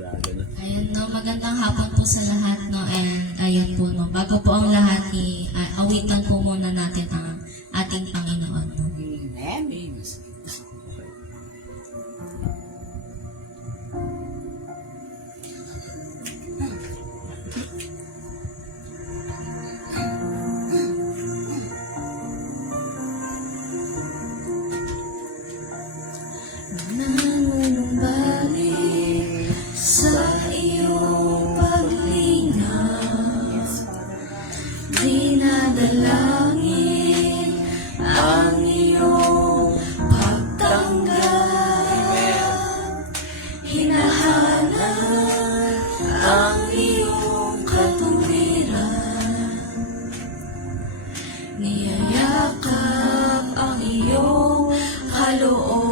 Ganun. Ayun no, magandang hapon po sa lahat no, and ayun po no, bago po ang lahat awitan po muna natin ang ating Panginoon no. Amen. Nanunumbalik sa iyong paglingap, dinadalangin ang iyong pagtanggap, hinahanap ang iyong katuwiran, niyayakap ang iyong kalooban.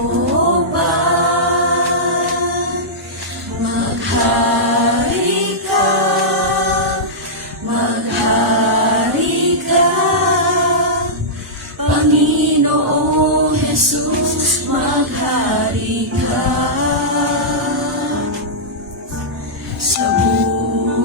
Maghari ka, Panginoong Jesus, maghari ka sa buhay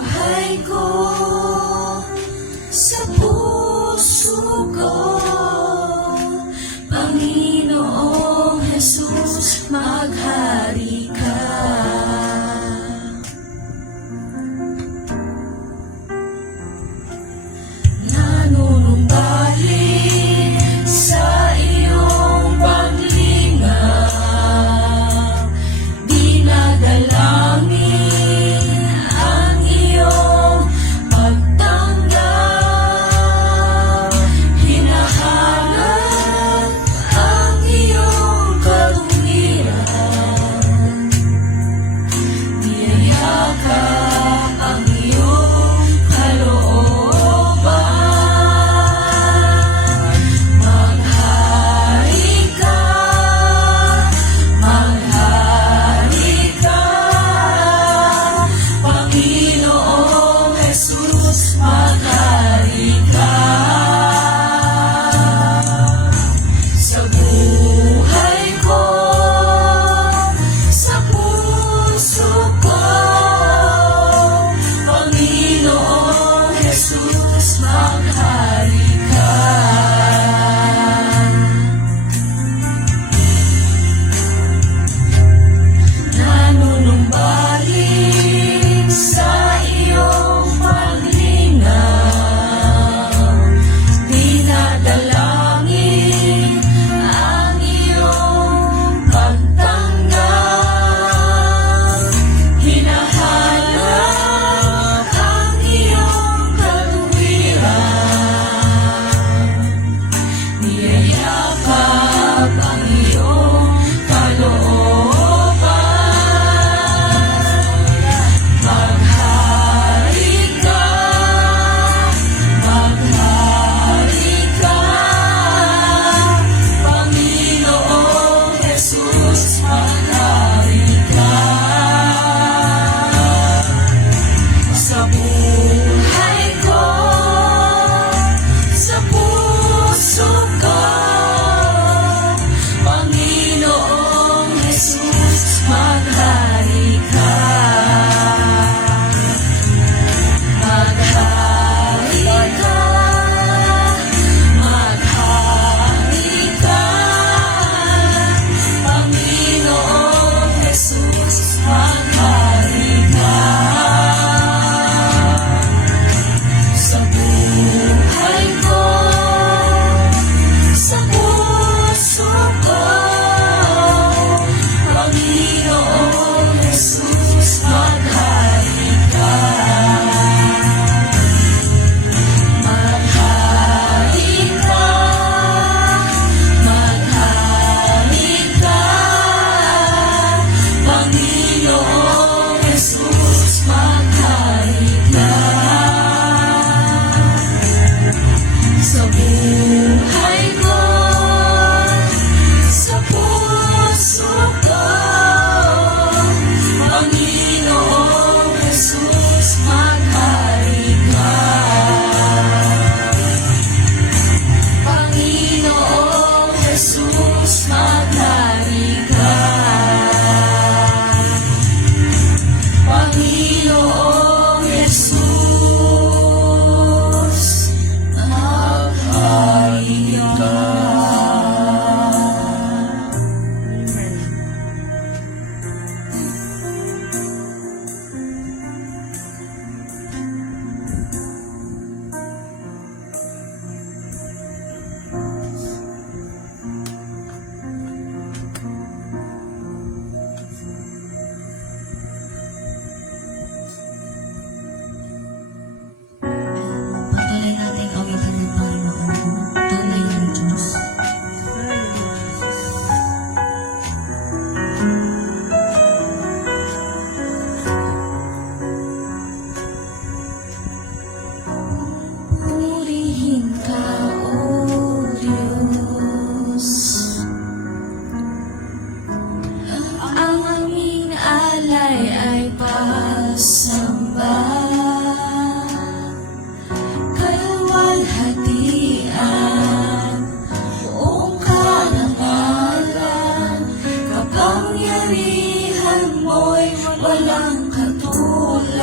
mo'y walang katulad.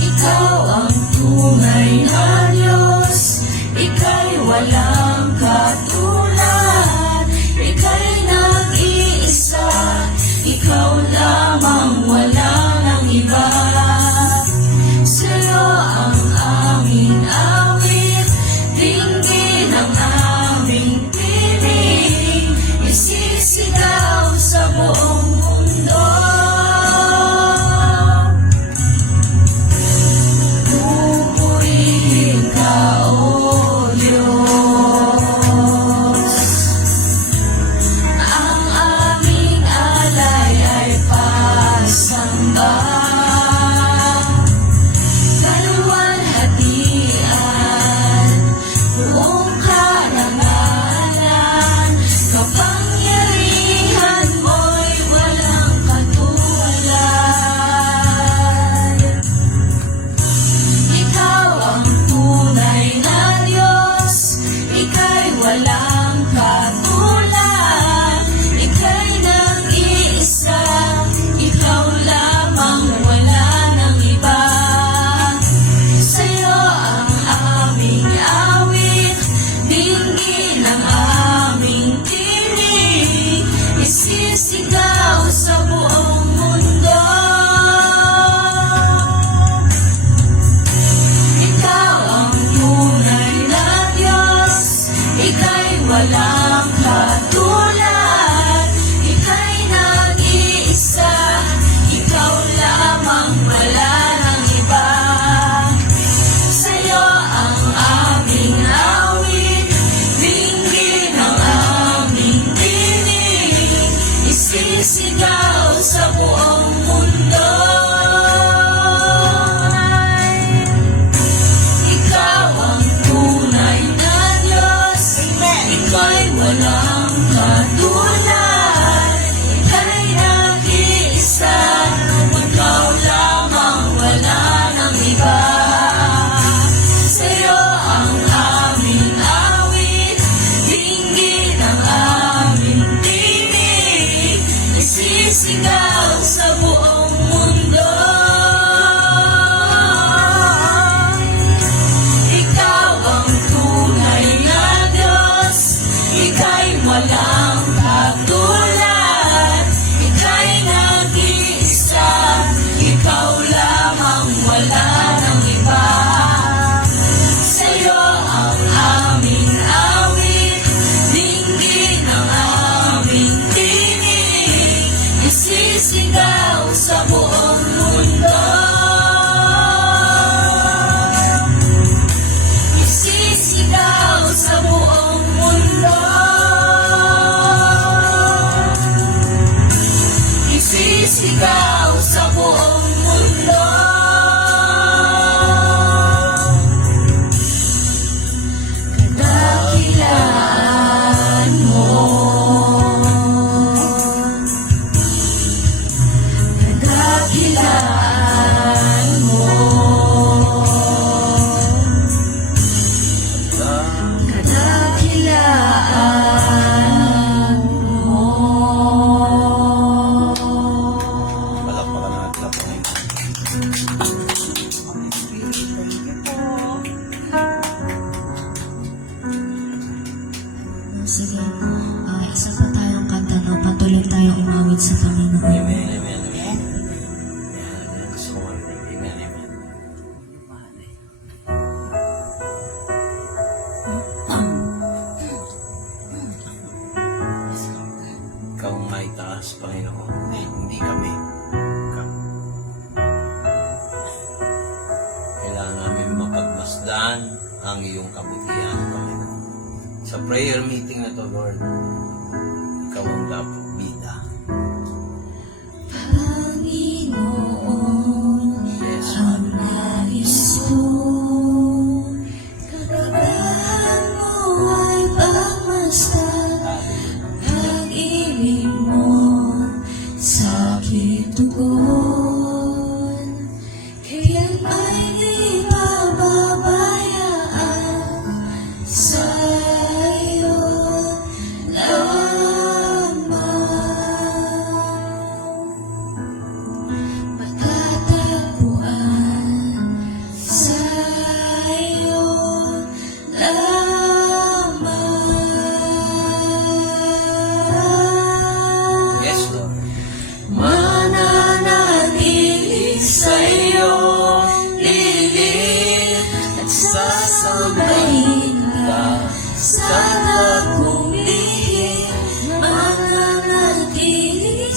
Ikaw ang tunay na Diyos, ika'y walang katulad. Ika'y nag-iisa, ikaw lamang, wala nang iba. Sa'yo ang aming awit, dinggin ang aming tinig, isisigaw sa buong mundo. Pupurihin ka, O Diyos. Ang aming alay ay pasamba. Kaluwalhatian, buong karangalan, kapangyarihan mo'y walang katulad. Ikaw ang tunay na Diyos, ika'y walang katulad. Ika'y nag-iisa, ikaw lamang, wala nang iba. Sa'yo ang aming awit, dinggin ang aming tinig, isisigaw sa buong mundo. Ikaw ang tunay na Diyos, ika'y walang katulad. Ika'y nag-iisa, ikaw lamang, wala nang iba. Sa'yo ang aming awit, dinggin ang aming tinig, isisigaw sa buong mundo. Ikaw ang tunay na Diyos, ika'y walang katulad. Ika'y nag-iisa, ikaw lamang, wala nang iba. Sa'yo ang aming awit, dinggin ang aming tinig, isisigaw sa buong mundo. Ikaw ang tunay na Diyos, ika'y walang katulad. Ika'y nag-iisa, ikaw lamang, wala nang iba. Sa'yo ang aming awit, dinggin ang aming tinig, isisigaw sa buong mundo. Isisigaw sa buong mundo. Isisigaw sa buong mundo. Kadakilaan mo, kadakilaan mo, kadakilaan mo. Palakpakan natin ang Panginoon. Sige, isa pa tayong kanta, no? Patuloy tayong umawit sa Panginoon. Amen, amen, amen. Gusto ko marinig. Amen, amen. Ikaw ang may taas, Panginoon. Hindi kami. Ikaw. Kailangan namin mapagmasdan ang iyong kabutihan, Panginoon. Sa prayer meeting na to, Lord, ikaw ang dapat bida. Panginoon, Yes, ang nais ko, kagagahan mo ay pagmasdan. Pag-ibig mo sa aking tugon, kailan ay di pababayaan. Sa iyo lamang.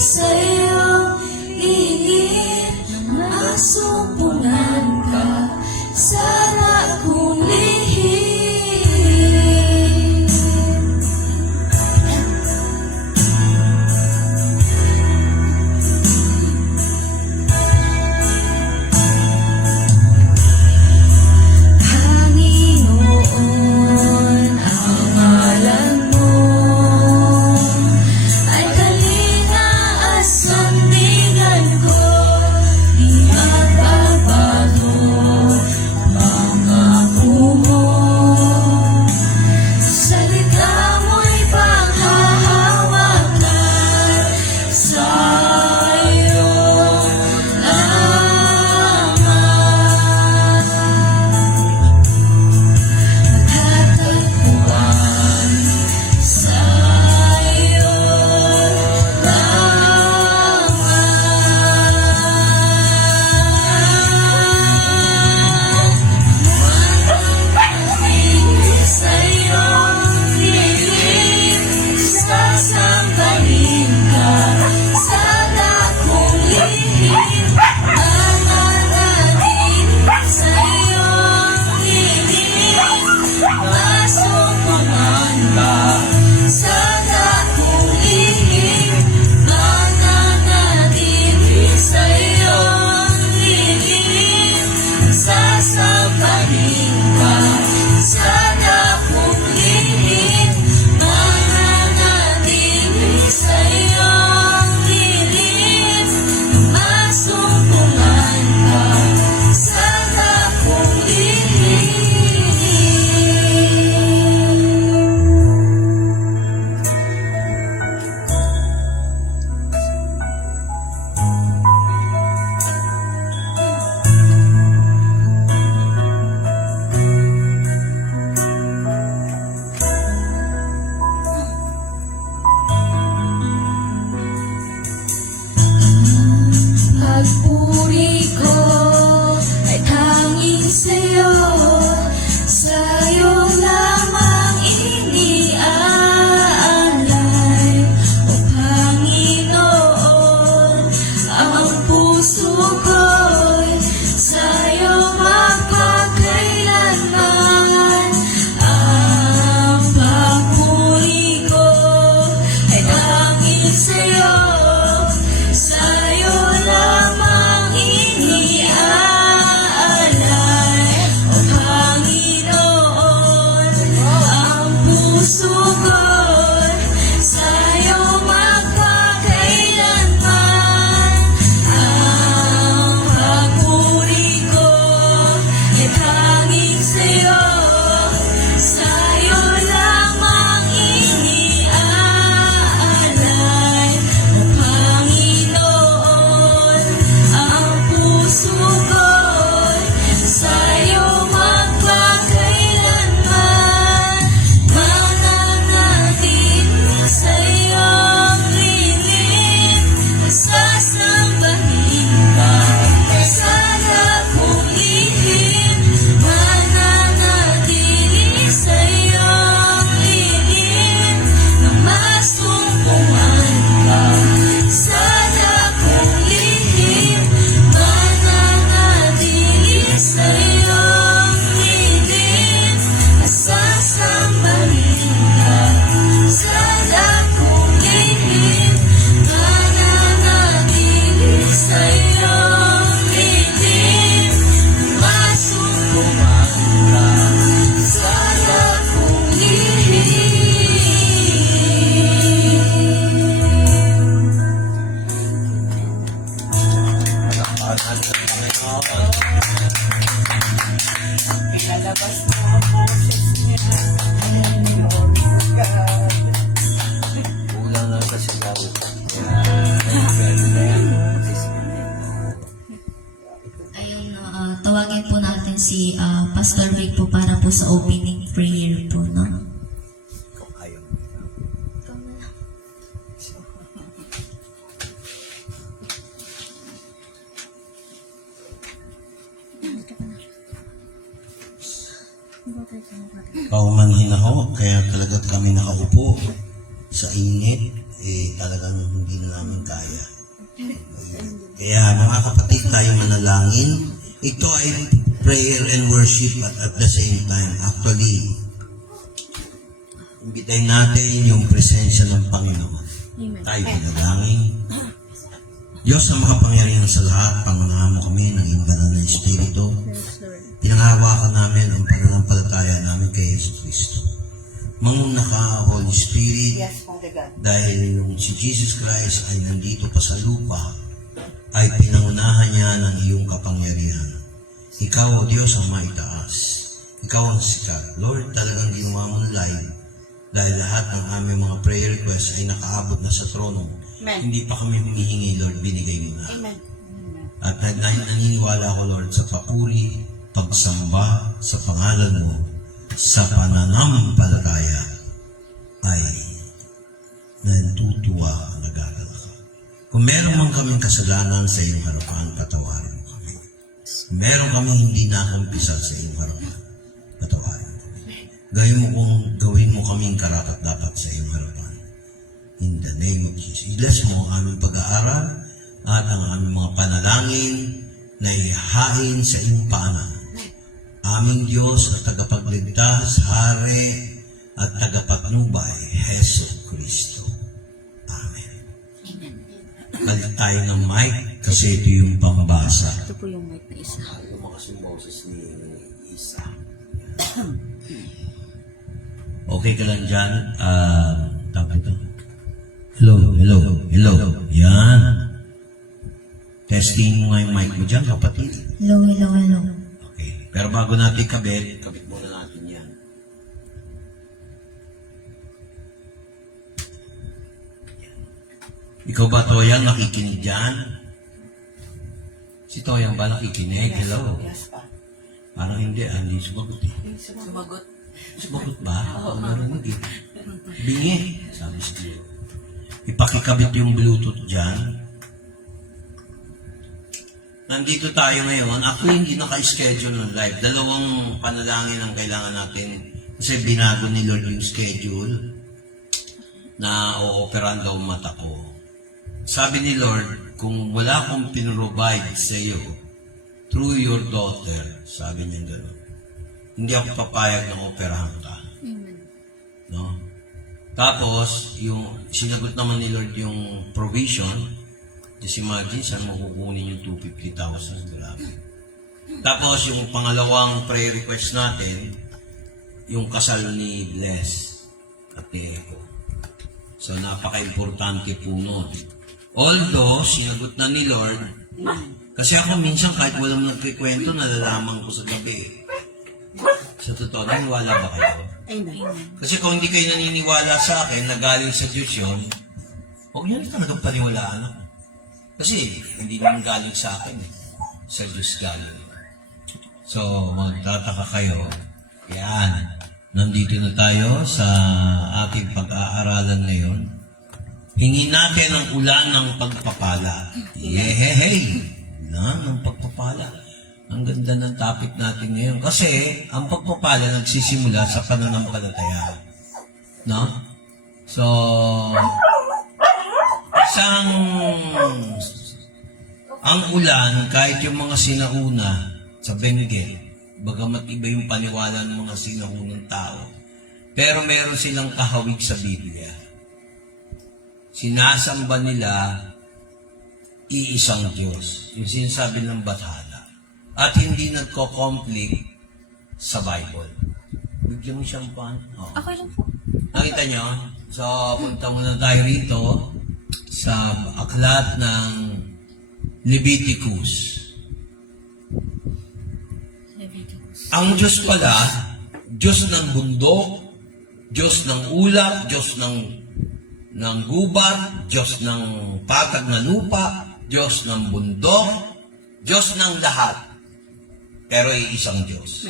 sa iyong ingin na masumpungan ka sa lakong lihim. Panginoon, ang ngalan mo ay kalinga at sandigan ko, di magbabago pangako mo. Salita mo'y panghahawakan sa iyong laman. Magtatagpuan sa iyong laman. Sa iyong piling, sasambahin ka sa lakong lihim. Mananalig sa iyong piling, masumpungan ka sa lakong lihim. Mananalig sa iyong piling, sasambahin ka sa lakong lihim. Mananalig sa iyong piling, masumpungan ka sa lakong lihim. Pagpuri ko ay tanging sa'yo, sa iyong lamang iniaalay. O Panginoon, ang puso ko'y sa'yo magpakailanman. Ang pagpuri ko ay tanging sa'yo, sa'yo lamang iniaalay. O Panginoon, ang puso ko'y sa'yo magpakailanman. Ang pagpuri ko ay tanging sa'yo, sa'yo lamang iniaalay. O Panginoon, ang puso ko'y sa'yo magpakailanman. Mananalig sa iyong piling, sasambahin ka sa lakong lihim. Mananalig sa iyong piling, masumpungan ka sa lakong lihim. Mananalig sa iyong piling, sasambahin ka sa lakong lihim. Mananalig sa iyong piling, masumpungan ka sa lakong lihim. Pagkakaan sa Panginoon. Ilalabas mo ang boses niya. Kulang lang sa sigaw. Ayun, tawagin po natin si Pastor Rick po para po sa opening prayer po, no? Ayaw. Paumanhin ako, kaya talaga kami nakaupo sa init, talagang hindi na namin kaya. Kaya mga kapatid, tayo manalangin. Ito ay prayer and worship at the same time. Actually, imbitahin natin yung presensya ng Panginoon. Tayo manalangin. Diyos na makapangyarihan sa lahat, pangunahan mo kami ng iyong banal na Espiritu. Pinanghawakan namin ang pananampalataya namin kay Yesu Cristo. Manguna ka, Holy Spirit, Yes, Father God. dahil yung si Jesus Christ ay nandito pa sa lupa, ay pinangunahan niya ng iyong kapangyarihan. Ikaw, O Diyos, ang maitaas. Ikaw ang sikat. Lord, talagang ginawa mo live dahil lahat ng aming mga prayer requests ay nakaabot na sa trono. Amen. Hindi pa kami humihingi, Lord, binigay mo na. Amen. At naniniwala ko, Lord, sa papuri, pagsamba sa pangalan mo, sa pananampalataya, ay natutuwa ka, nagagalak ka. Kung meron man kaming kasalanan sa iyong harapan, patawarin mo kami. Kung meron kaming hindi nakumpisal sa iyong harapan, patawarin mo kami. Gawin mo kaming karapat dapat sa iyong harapan. In the name of Jesus. Bless mo ang aming pag-aaral at ang aming mga panalangin na ihain sa iyong paanan. Aming Diyos at tagapagligtas, Hari at tagapatnubay, Hesus Kristo. Amen. Balik tayo ng mic kasi ito yung pambasa. Ito po yung mic na isa. Lumakas yung boses ni Isa. Okay ka lang dyan? Tapos ito. Hello. Yan. Testing mo nga yung mic mo dyan, kapatid. Hello. Okay. Pero bago natin kabit Muna natin yan. ikaw ba, Toyang, nakikinig dyan? Si Toyang ba nakikinig? Hello. Yes, pa. Parang hindi sumagot eh. Sumagot. Sumagot ba? Oo, narinig eh. Bingi, sabi siya. Ipakikabit yung Bluetooth dyan. Nandito tayo ngayon. Ako hindi naka-schedule ng live. 2 panalangin ang kailangan natin. Kasi binago ni Lord yung schedule na o-operan daw mata ko. Sabi ni Lord, kung wala akong pinrovide sa iyo through your daughter, sabi niya gano'n, hindi ako papayag na operahan ka. No? Tapos, yung sinagot naman ni Lord yung provision, just imagine saan mo kukunin yung 250,000, grabe. Tapos, yung pangalawang prayer request natin, yung kasal ni Bless at ni Echo. So, napaka-importante po nun. Although, sinagot na ni Lord, kasi ako minsan kahit walang nagkikwento, nalalaman ko sa gabi. Sa totoo, naniwala ba kayo? Amen. Kasi kung hindi kayo naniniwala sa akin na galing sa Diyos yun, huwag nyo na talagang paniwalaan ako. Kasi hindi naman galing sa akin eh. Sa Diyos galing. So, magtataka kayo. Yan. Nandito na tayo sa ating pag-aaralan ngayon. Hingi natin ang ulan ng pagpapala. Yehey! Ulan ng pagpapala. Ang ganda ng topic natin ngayon. Kasi, ang pagpapala nagsisimula sa pananampalataya. No? So, ang ulan, kahit yung mga sinauna sa Benguet, bagamat iba yung paniwala ng mga sinaunang tao, pero meron silang kahawig sa Biblia. Sinasamba nila iisang Diyos. Yung sinasabi ng Bathala. At hindi nagko-conflict sa Bible. Bigyan mo siyang pan. Oh. Okay lang po. Nakita nyo? So, punta muna tayo rito sa aklat ng Leviticus. Ang Diyos pala, Diyos ng bundok, Diyos ng ulap, Diyos ng gubat, Diyos ng patag na lupa, Diyos ng bundok, Diyos ng lahat. Pero iisang Diyos.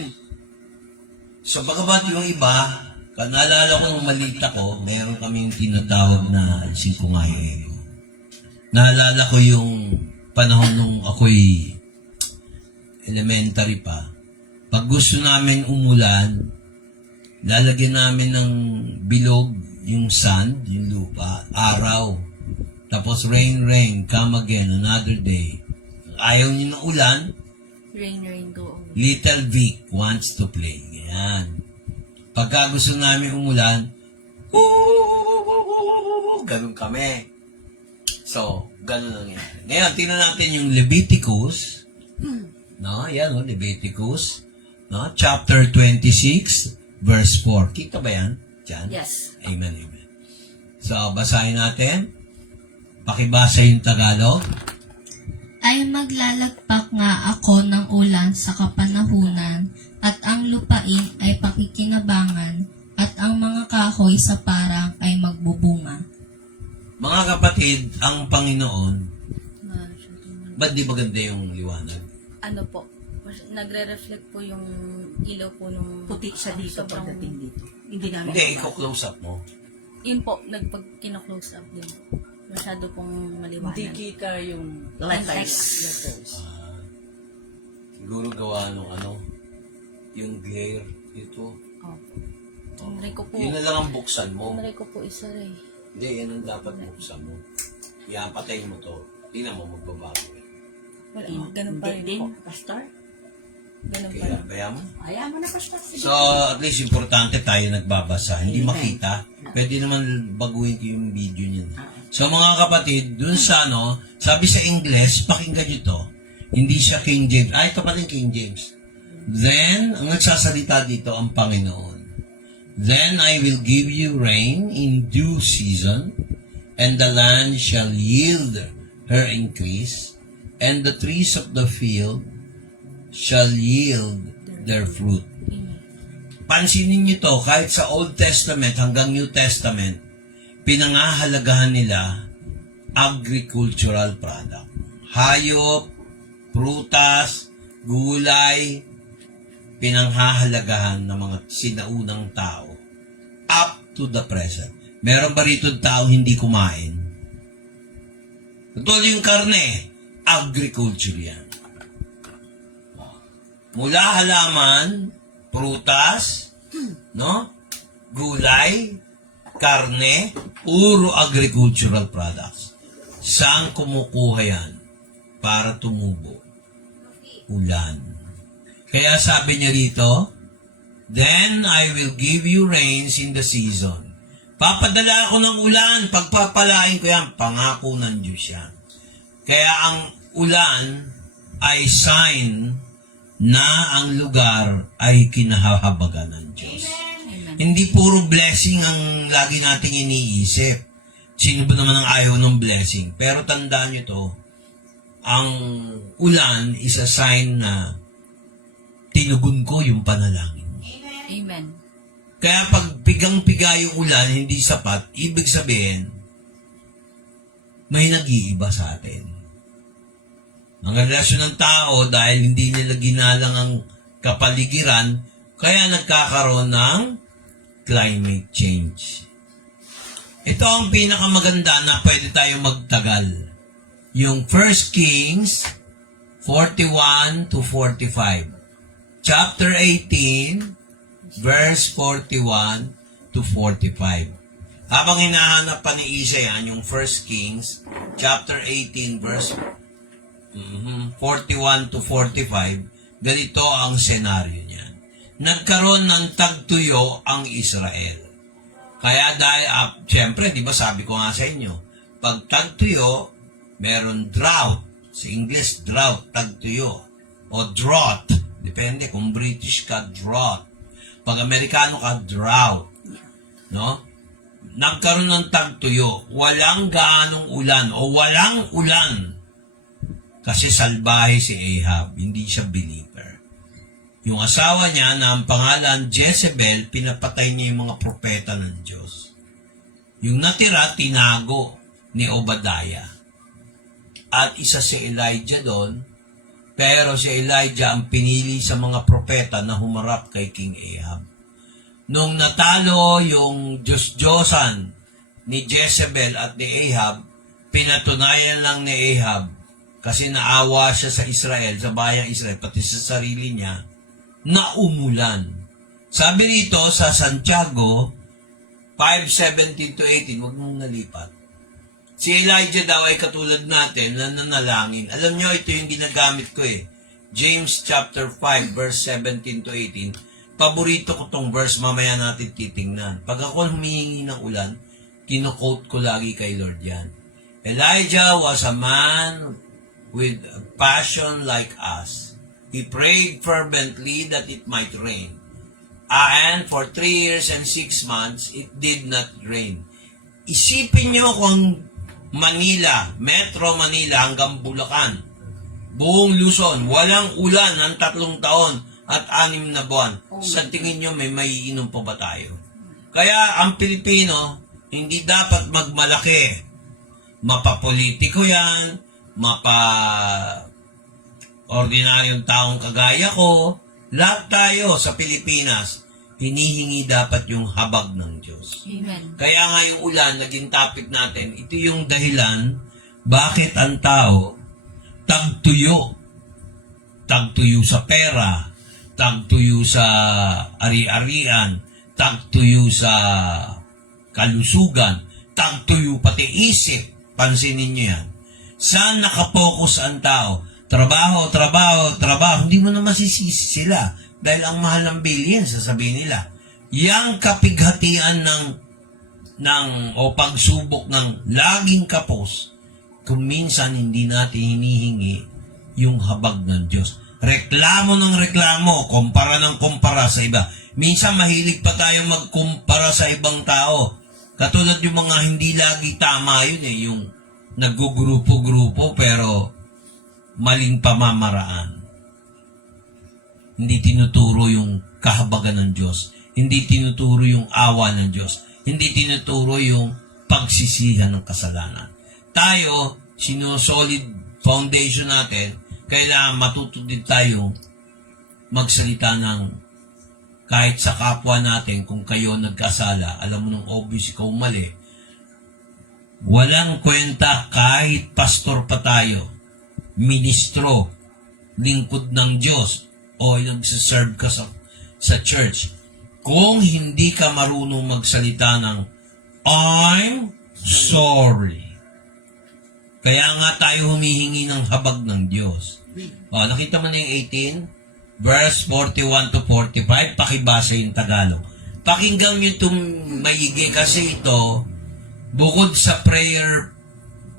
So, bagamat yung iba, naalala ko nung maliit ako, meron kaming tinatawag na singkungayo ego. Naalala ko yung panahon nung ako'y elementary pa. Pag gusto namin umulan, lalagyan namin ng bilog yung sand, yung lupa, araw. Tapos rain, come again, another day. ayaw niyo ng ulan, Rain, rain, go away. Little Vic wants to play. Yan. Pagka gusto namin umulan, ganun kami. So, ganun lang yan. Ngayon, tingnan natin yung Leviticus. No, yan o, Leviticus. No, chapter 26, verse 4. Kita ba yan? Diyan? Yes. Amen, amen. So, basahin natin. Pakibasa yung Tagalog. Ay maglalagpak nga ako ng ulan sa kapanahunan, at ang lupain ay pakikinabangan, at ang mga kahoy sa parang ay magbubunga. Mga kapatid, ang Panginoon, ba't di maganda yung liwanag? Ano po, nagre-reflect po yung ilaw po nung Puti siya dito sobrang- pagdating dito. Hindi namin Hindi, i-close up mo. Yun po, nagpag-kino-close up din. Masyado pong Hindi maliwanag. kita yung Letters. letters. Siguro gawa nung yung glare ito. Opo. Tinry ko po. Yun na lang ang buksan mo. Tinry ko po isa rin. Hindi, yan ang dapat buksan mo. Yan, patayin mo to. Tingnan mo, magbabago. Wala, ganun pa rin Din, po. pastor? Ganun pa Kaya, rin. kaya mo. Ayaw mo na, pastor. Sige. So, at least importante tayo nagbabasa. Hindi Amen. makita. Pwede naman baguhin ko yung video niya. So, mga kapatid, dun sa sabi sa English, pakinggan nyo to. Hindi siya King James. Ito pa rin King James. Then, ang nagsasalita dito ang Panginoon. Then I will give you rain in due season, and the land shall yield her increase, and the trees of the field shall yield their fruit. Pansinin niyo to, kahit sa Old Testament hanggang New Testament, pinangahalagahan nila agricultural product. Hayop, prutas, gulay, pinanghahalagahan ng mga sinaunang tao up to the present. Meron ba rito tao hindi kumain? Ito yung karne, agriculture yan. Mula halaman, prutas, no? Gulay, karne, puro agricultural products. Saan kumukuha yan para tumubo? Ulan. Kaya sabi niya rito, then I will give you rains in the season. Papadala ako ng ulan, pagpapalain ko yan, pangako ng Diyos yan. Kaya ang ulan ay sign na ang lugar ay kinahahabagan ng Diyos. Amen. Hindi puro blessing ang lagi nating iniisip. Sino ba naman ang ayaw ng blessing? Pero tandaan nyo to, ang ulan is a sign na tinugon ko yung panalangin mo. Amen. Kaya pag pigang-piga yung ulan, hindi sapat, ibig sabihin, may nag-iiba sa atin. Ang relasyon ng tao, dahil hindi nila ginalang ang kapaligiran, kaya nagkakaroon ng climate change. Ito ang pinakamaganda na pwede tayong magtagal. Yung 1 Kings 41 to 45. Chapter 18, verse 41 to 45. Habang hinahanap pa ni Isa yan, yung 1 Kings, chapter 18, verse 41 to 45, ganito ang senaryo niyan. Nagkaroon ng tagtuyo ang Israel. Kaya dahil, siyempre, di ba sabi ko nga sa inyo, pag tagtuyo, meron drought. Sa English, drought, tagtuyo. O drought. Depende kung British ka, drought. Pag Amerikano ka, drought. No? Nagkaroon ng tagtuyo. Walang gaanong ulan o walang ulan. Kasi salbahe si Ahab. Hindi siya believer. Yung asawa niya na ang pangalan Jezebel, pinapatay niya yung mga propeta ng Diyos. Yung natira, tinago ni Obadiah. At isa si Elijah doon, pero si Elijah ang pinili sa mga propeta na humarap kay King Ahab. Nung natalo yung Diyos-Diyosan ni Jezebel at ni Ahab, pinatunayan lang ni Ahab kasi naawa siya sa Israel, sa bayang Israel, pati sa sarili niya, na umulan. Sabi rito sa Santiago 5:17 to 18, huwag mong nalipat. Si Elijah daw ay katulad natin na nanalangin. Alam nyo, ito yung ginagamit ko eh. James chapter 5 verse 17 to 18. Paborito ko tong verse, mamaya natin titingnan. Pag ako humihingi ng ulan, kino-quote ko lagi kay Lord yan. Elijah was a man with a passion like us. He prayed fervently that it might rain. And for 3 years and 6 months, it did not rain. Isipin nyo kung Manila, Metro Manila hanggang Bulacan, buong Luzon, walang ulan ng 3 taon at 6 na buwan. Sa tingin nyo, may maiinom pa ba tayo? Kaya ang Pilipino, hindi dapat magmalaki. Mapapolitiko yan, ordinaryong taong kagaya ko. Lahat tayo sa Pilipinas, hinihingi dapat yung habag ng Diyos. Amen. Kaya nga yung ulan, naging topic natin, ito yung dahilan bakit ang tao tagtuyo. Tagtuyo sa pera, tagtuyo sa ari-arian, tagtuyo sa kalusugan, tagtuyo pati isip. Pansinin nyo yan. Saan nakapokus ang tao? Trabaho, trabaho, trabaho. Hindi mo na masisisi sila. Dahil ang mahal ng billion, sasabihin nila. Yang kapighatian o pagsubok ng laging kapos, kung minsan hindi natin hinihingi yung habag ng Diyos. Reklamo ng reklamo, kumpara ng kumpara sa iba. Minsan mahilig pa tayong magkumpara sa ibang tao. Katulad yung mga hindi lagi tama yun eh, yung naggugrupo-grupo pero maling pamamaraan. Hindi tinuturo yung kahabagan ng Diyos. Hindi tinuturo yung awa ng Diyos. Hindi tinuturo yung pagsisihan ng kasalanan. Tayo, sino-solid foundation natin, kailangan matuto din tayo magsalita ng kahit sa kapwa natin, kung kayo nagkasala, alam mo nung obvious ikaw mali, walang kwenta kahit pastor pa tayo, ministro, lingkod ng Diyos, o nagsiserve ka sa church. Kung hindi ka marunong magsalita ng I'm sorry. Kaya nga tayo humihingi ng habag ng Diyos. O, nakita mo na yung 18? Verse 41 to 45, pakibasa yung Tagalog. Pakinggan nyo itong maigi kasi ito, bukod sa prayer,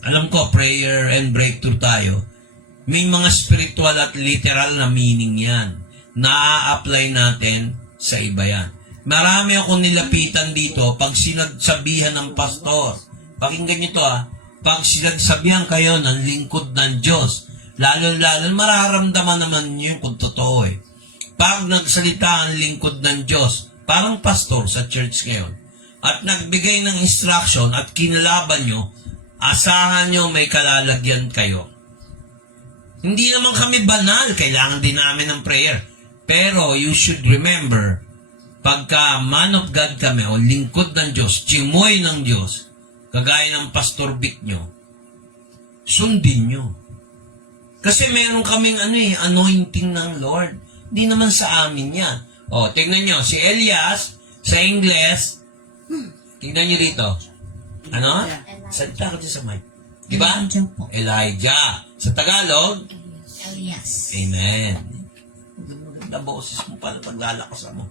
alam ko, prayer and breakthrough tayo, may mga spiritual at literal na meaning yan. Na-apply natin sa iba yan. Marami akong nilapitan dito pag sinagsabihan ng pastor. Pakinggan nyo ito pag sinagsabihan kayo ng lingkod ng Diyos, lalo-lalo, mararamdaman naman nyo kung totoo eh. Pag nagsalita ang lingkod ng Diyos, parang pastor sa church ngayon, at nagbigay ng instruction at kinalaban nyo, asahan nyo may kalalagyan kayo. Hindi naman kami banal, kailangan din namin ng prayer. Pero you should remember, pagka man of God kami o lingkod ng Diyos, chimoy ng Diyos, kagaya ng Pastor Vic nyo, sundin nyo. Kasi meron kaming anointing ng Lord. Hindi naman sa amin yan. O, tingnan nyo, si Elias, sa Ingles, tingnan nyo rito. Ano? Salita ko dyan sa mic. Diba? Elijah po. Elijah. Sa Tagalog, Elias. Amen. Maganda boses mo para paglalakas mo.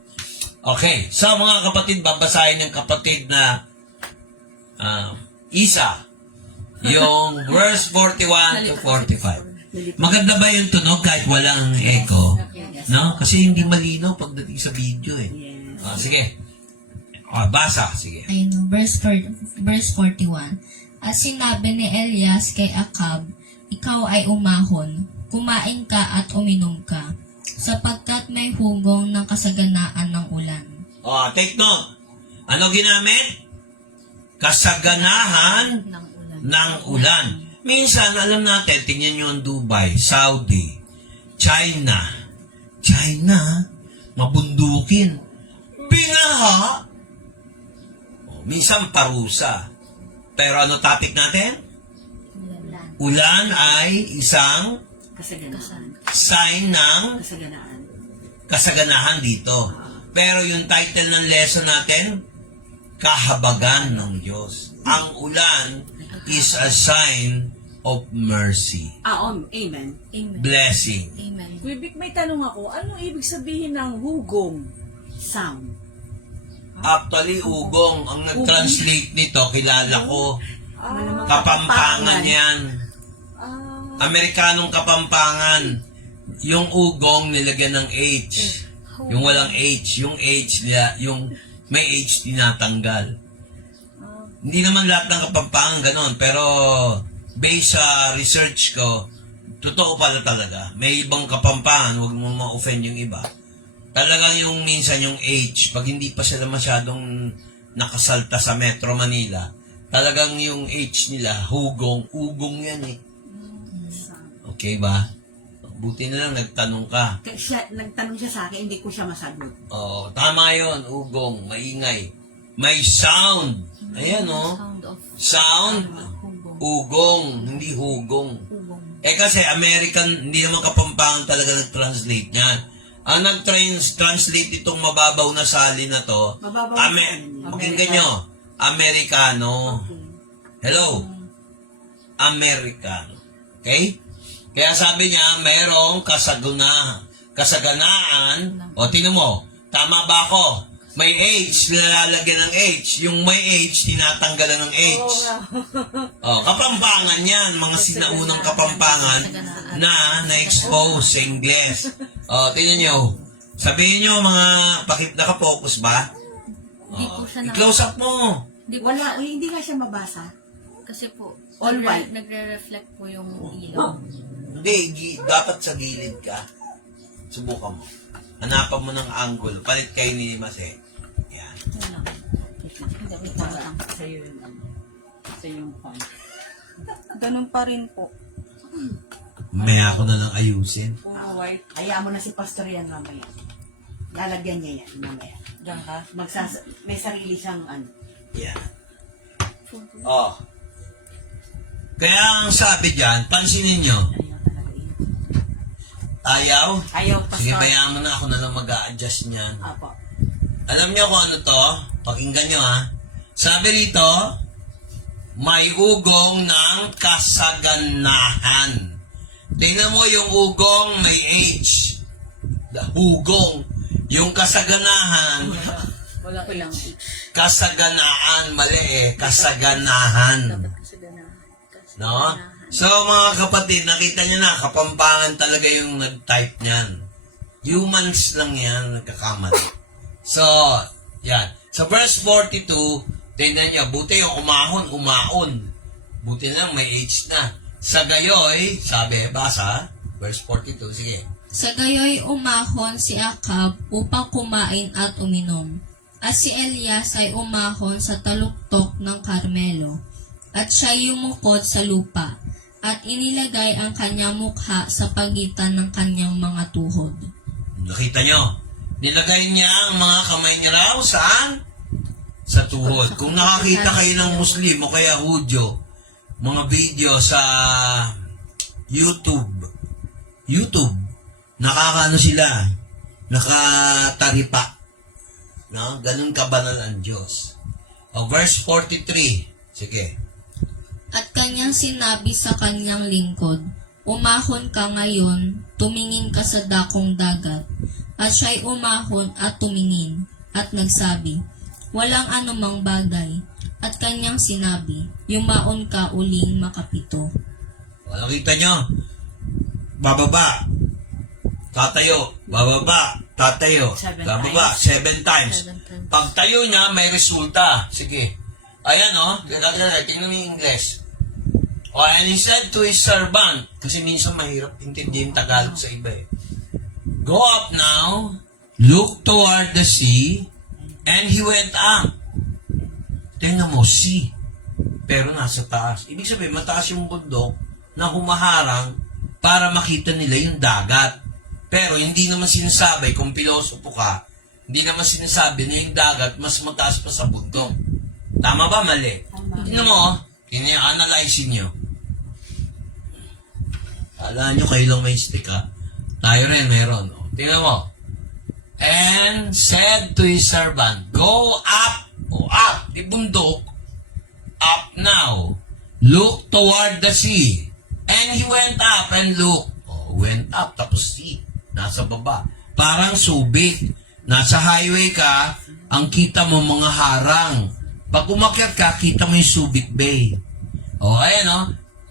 Okay. So, mga kapatid, babasahin ng kapatid na Isa. Yung verse 41 to 45. Maganda ba yung tunog kahit walang echo? No? Kasi hindi malinaw pagdating sa video eh. Sige. Basa. Sige. Ayun, verse 41. At sinabi ni Elias kay Acab, ikaw ay umahon, kumain ka at uminom ka, sapagkat may hugong ng kasaganaan ng ulan. Take note. Ano ginamit? Kasaganahan ng ulan. Minsan, alam natin, tingnan nyo ang Dubai, Saudi, China, mabundukin, binaha, minsan parusa. Pero ano topic natin? Ulan ay isang sign ng kasaganahan dito. Pero yung title ng lesson natin, kahabagan ng Diyos. Ang ulan is a sign of mercy, Amen. Amen. blessing. Amen. Kuya Vic, may tanong ako. Ano ibig sabihin ng hugong? Sound. Actually, ugong. Ang nag-translate nito, kilala ko. Malamang Kapampangan yan. Ah, Amerikanong Kapampangan. Yung ugong nilagyan ng H. Yung walang H. Yung H nila, yung may H tinatanggal. Hindi naman lahat ng Kapampangan ganon. Pero based sa research ko, totoo pala talaga. May ibang Kapampangan, huwag mo ma-offend yung iba. Talagang yung minsan yung H, pag hindi pa sila masyadong nakasalta sa Metro Manila, talagang yung H nila, ugong yan eh. Okay ba? Buti na lang nagtanong ka. Nagtanong siya sa akin, hindi ko siya masagot. Oo, tama yun, ugong, maingay. May sound. Ayan oh. Sound of Sound, hugong. ugong, hindi hugong. Hugong. Kasi American, hindi naman Kapampangan talaga nag-translate niyan. Ang nag-translate itong mababaw na sali na to, Mababaw na sali. pakinggan nyo, Amerikano. Hello? Amerikano. Okay? Kaya sabi niya, mayroong kasaganaan. O, tingnan mo, tama ba ako? May H, nilalagyan ng H. Yung may H, tinatanggalan ng H. O, Kapampangan yan. Mga sinaunang Kapampangan na na-expose sa Ingles. O, tingnan nyo. Sabihin nyo, mga naka-focus ba? Hindi po siya I-close up mo. Hindi po Wala, siya, hindi nga siya mabasa. kasi po, All white. nagre-reflect po yung ilaw. Hindi, dapat sa gilid ka. Subukan mo. Hanapan mo ng angle. Palit kayo ni Mase. Yan. Sa'yo yun. Sa'yo yung phone. ganun pa rin po. May ako na lang ayusin. Puro white. Hayaan mo na si Pastor yan mamaya. Lalagyan niya yan mamaya. Diyan ka? May sarili siyang ano. Yan. Oh. Kaya ang sabi dyan, pansinin nyo. Ayaw talaga yun. Ayaw? Ayaw, Sige, Pastor. bayaan mo na. Ako na lang mag-a-adjust niyan. Apo. Alam niyo kung ano to? Pakinggan nyo ha. Sabi rito, may ugong ng kasaganahan. Tingnan mo yung ugong may H. Ugong. Yung kasaganahan, Wala ilang. kasaganaan, mali eh. Kasaganahan. No? So mga kapatid, nakita niyo na, Kapampangan talaga yung nag-type niyan. Humans lang yan, nagkakamali. So, yan. Sa verse 42, tingnan niyo, buti yung umaon. Buti lang, may H na. Sa gayoy, sabi, basa, verse 42, sige. Sa gayoy umahon si Akab upang kumain at uminom. At si Elias ay umahon sa taluktok ng Karmelo. At siya yumukod sa lupa. At inilagay ang kanyang mukha sa pagitan ng kanyang mga tuhod. Nakita nyo? Nilagay niya ang mga kamay niya raw saan? Sa tuhod. Kung nakakita kayo ng Muslim o kaya Hudyo, mga video sa YouTube, nakakaano sila, nakataripa. No? Ganun kabanal ang Diyos. O, verse 43. Sige. At kanyang sinabi sa kanyang lingkod, umahon ka ngayon, tumingin ka sa dakong dagat. At siya'y umahon at tumingin, at nagsabi, walang anumang bagay. At kanyang sinabi, yumaon ka uling makapito. O, nakita nyo? Bababa. Tatayo. Bababa. Tatayo. Bababa. 7 times. 7 times. Pagtayo niya, may resulta. Sige. Ayan o. Tingnan mo yung English. O, and he said to his servant, kasi minsan mahirap intindihin Tagalog sa iba eh. Go up now, look toward the sea, and he went up. Tingnan mo, sea. Pero nasa taas. Ibig sabihin, mataas yung bundok na humaharang para makita nila yung dagat. Pero hindi naman sinasabi, kung pilosopo ka, hindi naman sinasabi na yung dagat mas mataas pa sa bundok. Tama ba? Mali. Tingnan mo, analyze nyo. Alam nyo, kayo lang may stick ha. Tayo rin meron. Tingnan mo. And said to his servant, go up, o up, di bundok, up now. looked toward the sea. And he went up and looked. Oh, went up, tapos sea. Nasa baba. Parang subik. Nasa highway ka, ang kita mo mga harang. Pag umakyat ka, kita mo yung Subic Bay. O, ayan o.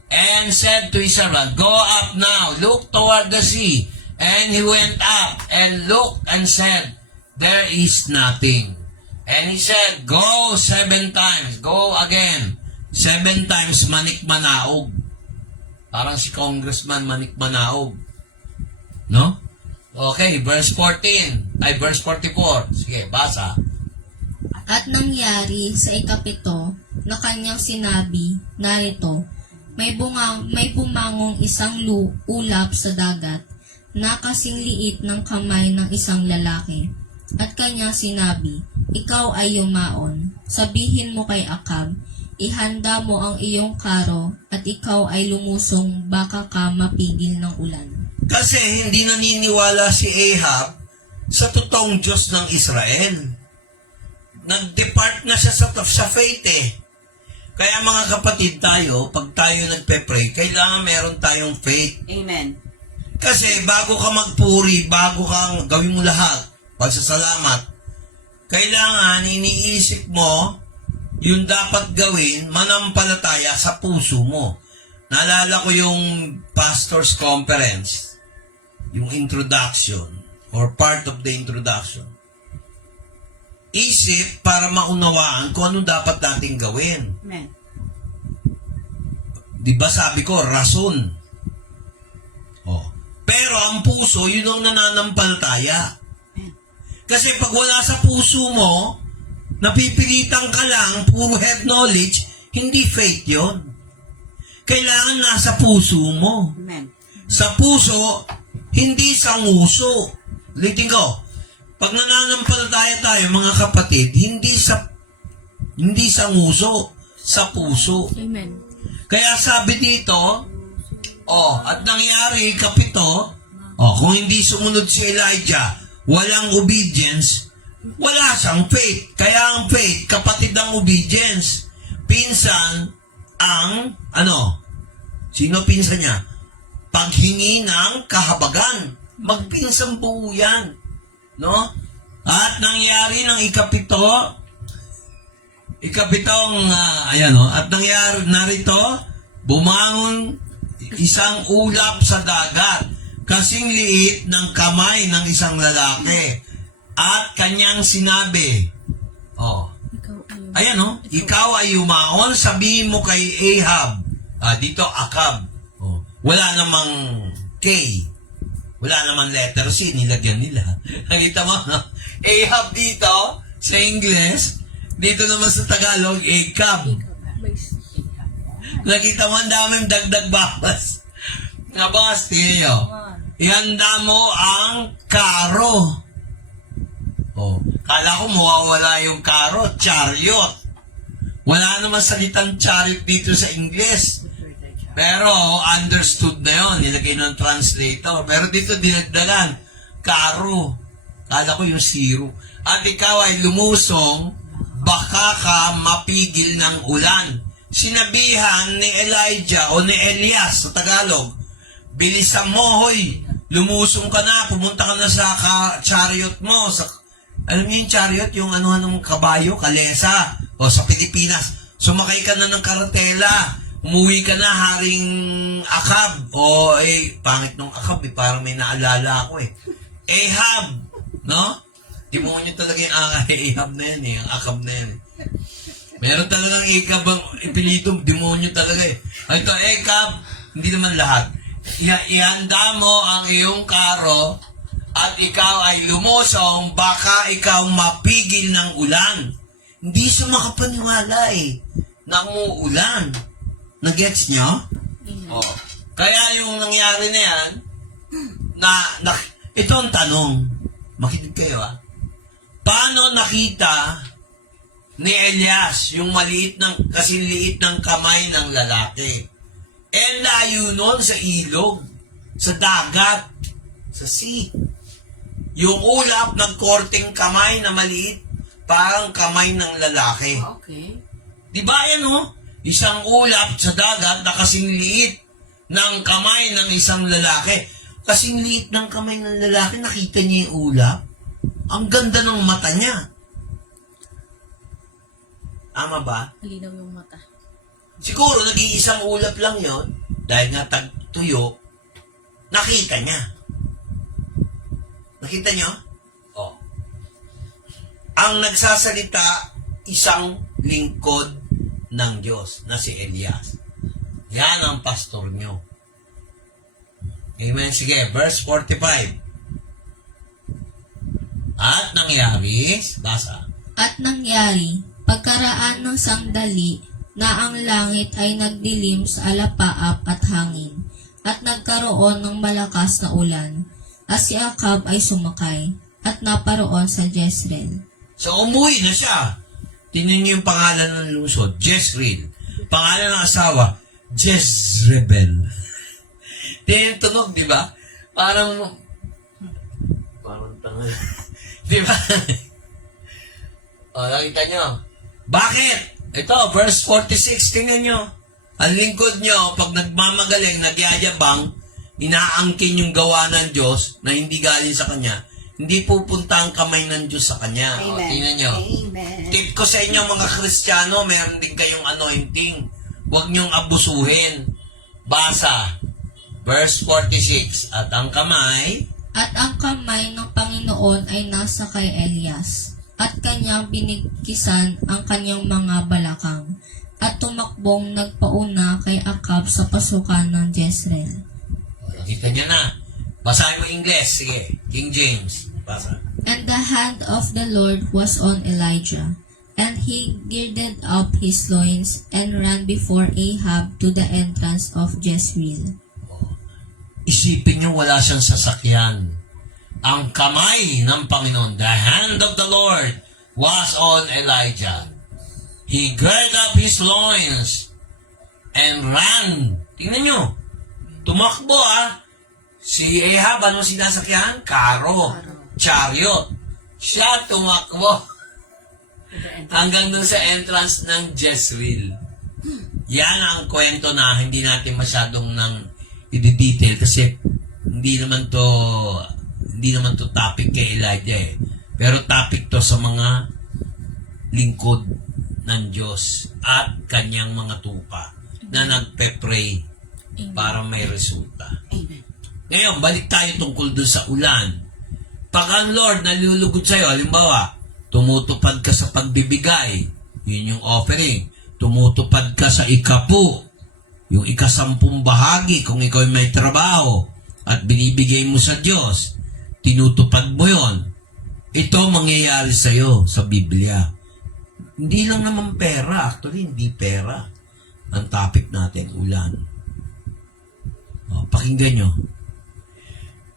And said to his servant, go up now, look toward the sea. And he went up and looked and said, there is nothing. And he said, go 7 times. Go again. 7 times manik-manaog. Parang si Congressman manik-manaog. No? Okay, verse 14. Ay, verse 44. Sige, basa. At nangyari sa ikapito na kanyang sinabi, narito, may bumangong isang ulap sa dagat na kasing liit ng kamay ng isang lalaki. At kanyang sinabi, ikaw ay yumaon. Sabihin mo kay Akab, ihanda mo ang iyong karo at ikaw ay lumusong baka ka mapigil ng ulan. Kasi hindi naniniwala si Ahab sa totoong Diyos ng Israel. Nag-depart na siya sa faith eh. Kaya mga kapatid tayo, pag tayo nagpe-pray, kailangan meron tayong faith. Amen. Kasi bago ka magpuri, bago kang gawin mo lahat, pagsasalamat, kailangan iniisip mo yung dapat gawin, manampalataya sa puso mo. Naalala ko yung pastor's conference, yung introduction, or part of the introduction. Isip para maunawaan kung anong dapat natin gawin. Amen. Diba sabi ko, rason. Oh. Pero ang puso, yun ang nananampalataya. Kasi pag wala sa puso mo, napipilitan ka lang, puro head knowledge, hindi faith yun. Kailangan nasa puso mo. Amen. Sa puso, hindi sa nguso. Ulitin ko, pag nananampalataya tayo, mga kapatid, hindi sa nguso, sa puso. Amen. Kaya sabi dito, at nangyari, kapito, kung hindi sumunod si Elijah, walang obedience, wala siyang faith. Kaya ang faith, kapatid ng obedience. Pinsan ang, sino pinsan niya? Paghingi ng kahabagan. Magpinsang buo yan. No? At nangyari ng at nangyari narito, bumangon isang ulap sa dagat, kasing liit ng kamay ng isang lalaki. At kanyang sinabi, ikaw ay yumaon, sabihin mo kay Ahab, dito Akab, wala namang K, wala namang letter C, nilagyan nila. Nakita mo, no? Ahab dito, sa English, dito naman sa Tagalog, Akab. Nakita mo, ang daming dagdag bawas. Nabas, tingin nyo. Ihanda mo ang karo. Kala ko mawawala yung karo, chariot. Wala naman salitang chariot dito sa English. Pero understood na yun, nilagay ng translator. Pero dito dinagdagan, karo. Kala ko yung zero. At ikaw ay lumusong, baka ka mapigil ng ulan. Sinabihan ni Elijah o ni Elias sa Tagalog, bilisan mo, hoy, lumusong ka na, pumunta ka na sa chariot mo. Alam niyo yung chariot, yung ano-anong kabayo, kalesa, o sa Pilipinas. Sumakay ka na ng karatela, umuwi ka na, Haring Akab. Pangit nung Akab, parang may naalala ako Ahab, no? Demonyo talaga yung Ahab na yan ang Akab na yan Meron talagang Ahab ang ipilito, demonyo talaga Ito, Ahab, hindi naman lahat. Ihanda mo ang iyong karo at ikaw ay lumusong, baka ikaw mapigil ng ulan. Hindi siya makapaniwala na umuulan. Nagets nyo? Kaya yung nangyari na yan, ito ang tanong. Makinig kayo Paano nakita ni Elias yung kasiliit ng kamay ng lalaki? Layo nun sa ilog, sa dagat, sa sea. Yung ulap, nagkorting kamay na maliit, parang kamay ng lalaki. Okay. Di ba yan Isang ulap sa dagat na kasing liit ng kamay ng isang lalaki. Kasing liit ng kamay ng lalaki, nakita niya yung ulap. Ang ganda ng mata niya. Tama ba? Malinaw yung mata. Siguro, nag-iisang ulap lang yon dahil nga tagtuyo, nakita niya. Nakita niyo? Oh. Ang nagsasalita, isang lingkod ng Diyos na si Elias. Yan ang pastor nyo. Amen. Sige, verse 45. At nangyari, basa. At nangyari, pagkaraan ng sandali, na ang langit ay nagdilim sa alapaap at hangin, at nagkaroon ng malakas na ulan, at si Acab ay sumakay, at naparoon sa Jezreel. So, umuwi na siya. Tingnan niyo yung pangalan ng lungsod, Jezreel. Pangalan ng asawa, Jezrebel. Tingnan yung tunog, di ba? Parang tanga. Di ba? O, nakita nyo. Bakit? Ito, verse 46, tingnan nyo. Ang lingkod nyo, pag nagmamagaling, nagyayabang, inaangkin yung gawa ng Diyos na hindi galing sa Kanya, hindi pupunta ang kamay ng Diyos sa Kanya. O, Amen. tingnan nyo. Amen. Tip ko sa inyo mga Kristiyano, meron din kayong anointing. Huwag niyong abusuhin. Basa. Verse 46. At ang kamay, At ang kamay ng Panginoon ay nasa kay Elias, at kanyang binigkisan ang kanyang mga balakang, at tumakbong nagpauna kay Acab sa pasukan ng Jezreel. nakita niya na. Basahin mo English. Sige. King James. Basa. And the hand of the Lord was on Elijah, and he girded up his loins and ran before Ahab to the entrance of Jezreel. Isipin niyo wala siyang sasakyan. Ang kamay ng Panginoon, the hand of the Lord was on Elijah. He girded up his loins and ran. Tingnan niyo. Tumakbo Si Ahab, ano sinasakyan? Karo. Chariot. Siya tumakbo. Hanggang dun sa entrance ng Jezreel. Yan ang kwento na hindi natin masyadong i-detail kasi hindi naman to topic kay Elijah eh. Pero topic to sa mga lingkod ng Diyos at kanyang mga tupa na nagpe-pray para may resulta. Amen. Ngayon, balik tayo tungkol dun sa ulan. Pag ang Lord nalulugod sa'yo, halimbawa, tumutupad ka sa pagbibigay, yun yung offering. Tumutupad ka sa ikapu, yung ikasampung bahagi kung ikaw may trabaho at binibigay mo sa Diyos, tinutupad mo yon. Ito mangyayari sa'yo sa Biblia. Hindi lang naman pera. Actually, hindi pera. Ang topic natin, ulan. O, pakinggan nyo.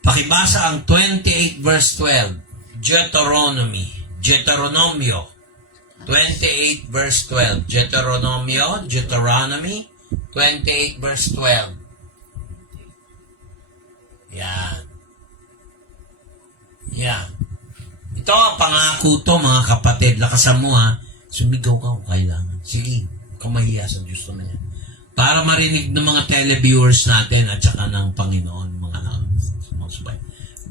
Pakibasa ang 28 verse 12. Deuteronomio 28 verse 12. Deuteronomy 28 verse 12. Yan. Ito ang pangako to mga kapatid. Lakasan mo Sumigaw ka kung kailangan. Sige, kamahiya sa Diyos naman yan. Para marinig ng mga televiewers natin at saka ng Panginoon, mga sumasubay.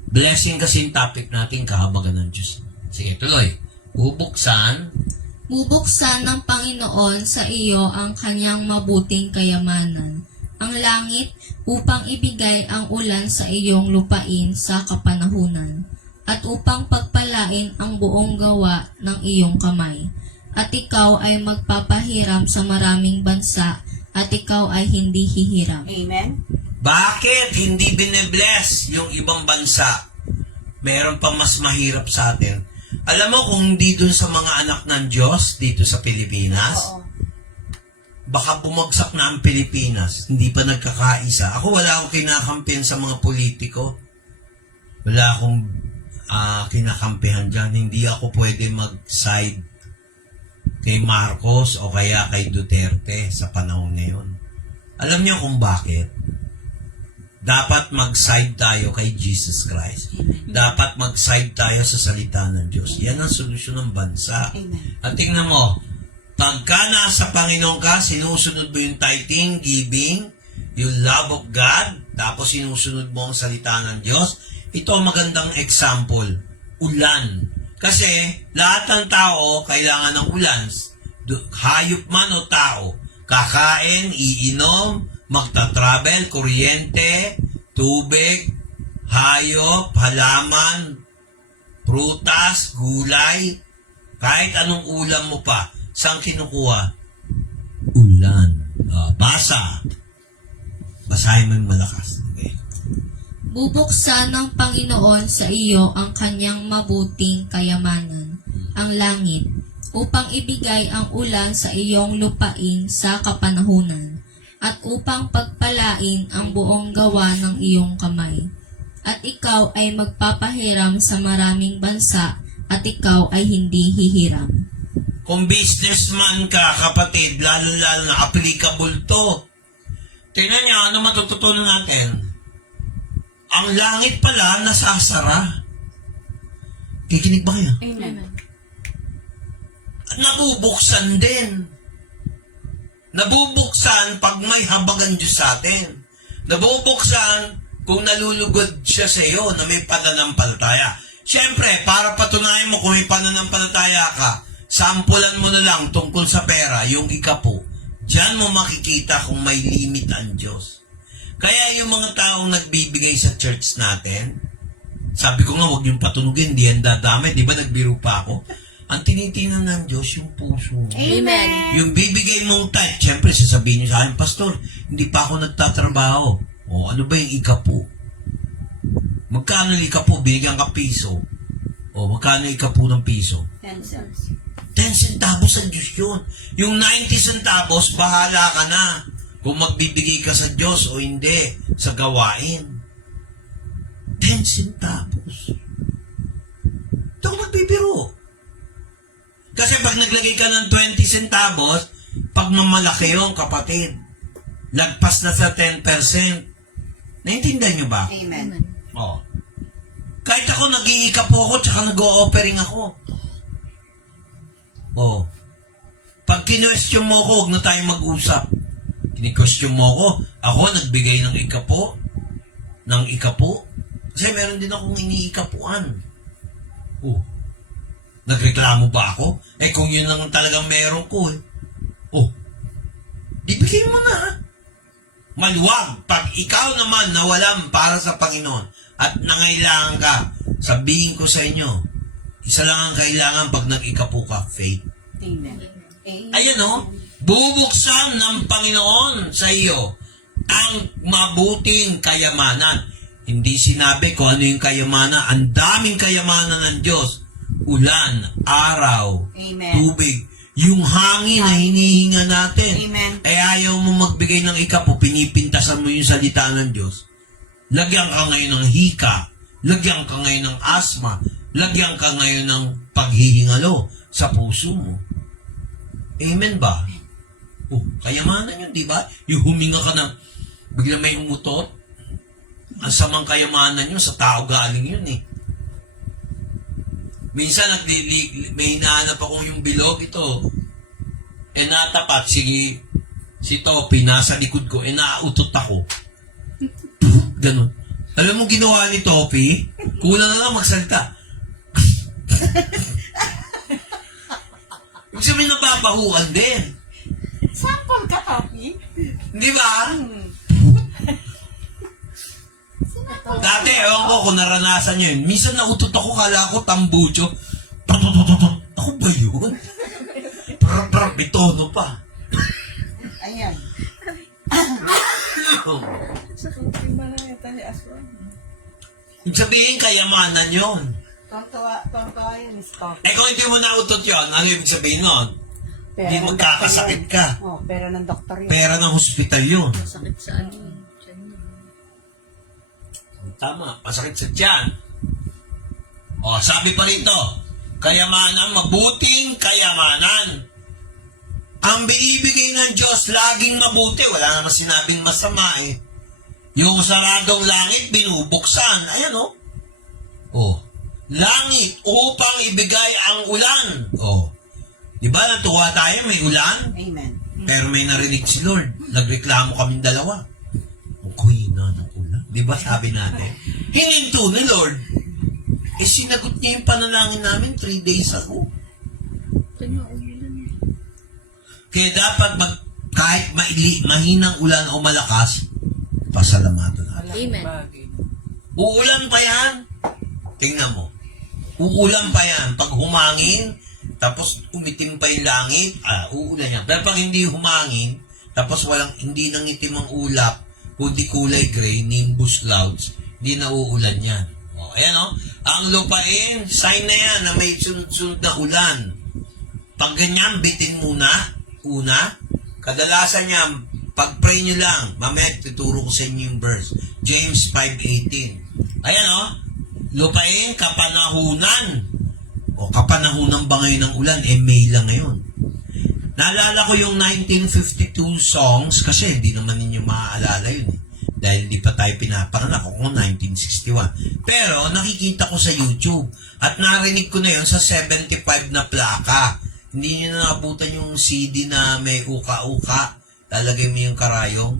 Blessing kasi yung topic natin, kahabagan ng Diyos. Sige, tuloy. Bubuksan ng Panginoon sa iyo ang kanyang mabuting kayamanan, ang langit upang ibigay ang ulan sa iyong lupain sa kapanahunan, at upang pagpalain ang buong gawa ng iyong kamay. At ikaw ay magpapahiram sa maraming bansa, at ikaw ay hindi hihiram. Amen. Bakit hindi binibless yung ibang bansa? Meron pa mas mahirap sa atin. Alam mo kung hindi dun sa mga anak ng Diyos dito sa Pilipinas, Oo. baka bumagsak na ang Pilipinas. Hindi pa nagkakaisa. Ako wala akong kinakampihan sa mga politiko. Wala akong kinakampihan dyan. Hindi ako pwede mag-side kay Marcos o kaya kay Duterte sa panahon ngayon. Alam niyo kung bakit? Dapat mag-side tayo kay Jesus Christ. Dapat mag-side tayo sa salita ng Diyos. Yan ang solusyon ng bansa. Amen. At tingnan mo, Pagka nasa Panginoon ka, sinusunod mo yung tithing, giving, yung love of God, tapos sinusunod mo ang salita ng Diyos. Ito ang magandang example, ulan. Kasi lahat ng tao kailangan ng ulan. Hayop man o tao, kakain, iinom, magta-travel, kuryente, tubig, hayop, halaman, prutas, gulay, kahit anong ulam mo pa. Saan kinukuha? Ulan. Basa. Basahin mo yung malakas. Okay. Bubuksan ng Panginoon sa iyo ang kanyang mabuting kayamanan, ang langit, upang ibigay ang ulan sa iyong lupain sa kapanahunan, at upang pagpalain ang buong gawa ng iyong kamay. At ikaw ay magpapahiram sa maraming bansa, at ikaw ay hindi hihiram. Kung businessman ka, kapatid, lalo-lalo na applicable to. Tingnan niyo, ano matututunan natin? Ang langit pala nasasara. Kikinig ba kayo? Amen. Nabubuksan din. Nabubuksan pag may habagan Diyos sa atin. Nabubuksan kung nalulugod siya sa iyo na may pananampalataya. Siyempre, para patunayan mo kung may pananampalataya ka, sampulan mo na lang tungkol sa pera, yung ikapo. Diyan mo makikita kung may limit ang Diyos. Kaya yung mga taong nagbibigay sa church natin, sabi ko nga, huwag niyong patunugin, di yan dadami. Di ba nagbiro pa ako? Ang tinitingnan ng Diyos, yung puso mo. Amen. Yung bibigay mong tithe, siyempre, sasabihin niyo sa akin, Pastor, hindi pa ako nagtatrabaho. O, ano ba yung ikapo? Magkano yung ikapo? Binigyan ka piso. O, magkano yung ikapo ng piso? 10 cents. 10 centavos ang Diyos yun. Yung 90 centavos, bahala ka na kung magbibigay ka sa Diyos o hindi sa gawain. 10 centavos. Ito ako magbibiro. Kasi pag naglagay ka ng 20 centavos, pag mamalaki yun, kapatid, lagpas na sa 10%. Naintindihan nyo ba? Amen. Oo. Kahit ako nag-iikapo ako, tsaka nag-o-offering ako. Oo. Pag kinwestiyon mo ako, huwag na tayong mag-usap. Kini-question mo ako nagbigay ng ikapo, kasi meron din akong iniikapuan. Oh. Nagreklamo ba ako? Kung yun lang talagang meron ko Oh. Ibigay mo na. Maluwag. Pag ikaw naman nawalan para sa Panginoon at nangailangan ka, sabihin ko sa inyo, isa lang ang kailangan pag nag-ikapo ka, faith. Amen. Amen. Ayan bubuksan ng Panginoon sa iyo ang mabuting kayamanan. Hindi sinabi kung ano yung kayamanan. Ang daming kayamanan ng Diyos. Ulan, araw, Amen. tubig, yung hangin na hinihinga natin. Amen. Ayaw mo magbigay ng ikapo, pinipintasan mo yung salita ng Diyos. Lagyan ka ngayon ng hika, lagyan ka ngayon ng asma, lagyan ka ngayon ng paghihingalo sa puso mo. Amen ba? Kayamanan yun, di ba? Yung huminga ka ng bigla may umutot. Ang samang kayamanan yun, sa tao galing yun Minsan, may hinahanap ako yung bilog ito. Natapat, si Topi, nasa likod ko, nautot ako. Ganon. Alam mo ginawa ni Topi? Kulang na lang magsalita. Ibig sabihin nababahuan din. Sample ka, Topi. Di ba? Dati, ewan ko kung naranasan nyo yun. Minsan nautot ako, kala ko tambucho. Ako ba yun? May tono pa. Ayan. Ibig sabihin, kayamanan yun. Tonto yun, is Topi. Kung hindi mo nautot yun, ano ibig sabihin nun? Pera Hindi ng magkakasakit doktor ka. yun. Pera ng doktor yun. Pera ng hospital yun. Masakit sa ano. Tiyan niya. Tama, masakit sa tiyan. Sabi pa rito, kayamanan, mabuting kayamanan. Ang binibigay ng Diyos, laging mabuti. Wala naman sinabing masama Yung saradong langit, binubuksan. Ayan langit upang ibigay ang ulan. Di ba, natuwa tayo, may ulan? Amen. Pero may narinig si Lord. Nagreklamo kaming dalawa. Okay na ng ulan. Di ba sabi natin? Hininto ni Lord. Sinagot niya yung panalangin namin 3 days ago. Kaya dapat kahit mahinang ulan o malakas, pasalamatan natin. Amen. Uulan pa yan. Tingnan mo. Uulan pa yan. Pag humangin, tapos umitim pa yung langit, uulan yan. Pero pag hindi humangin, tapos hindi nangitim ang ulap, kundi kulay gray, nimbus clouds, hindi na uulan yan. O, ayan o. Ang lupain, sign na yan na may sunod-sunod na ulan. Pag ganyan, bitin muna. Una, kadalasan niya, pag-pray nyo lang, mamaya tuturo ko sa inyo yung verse. James 5:18. Ayan o, lupain, kapanahunan. O, kapanahunan ba ngayon ng ulan? May lang ngayon. Naalala ko yung 1952 songs, kasi hindi naman ninyo maaalala yun eh. Dahil di pa tayo pinapanganak ako 1961. Pero nakikita ko sa YouTube at narinig ko na yun sa 75 na plaka. Hindi nyo na naabutan yung CD na may uka-uka. Lalagay mo yung karayong.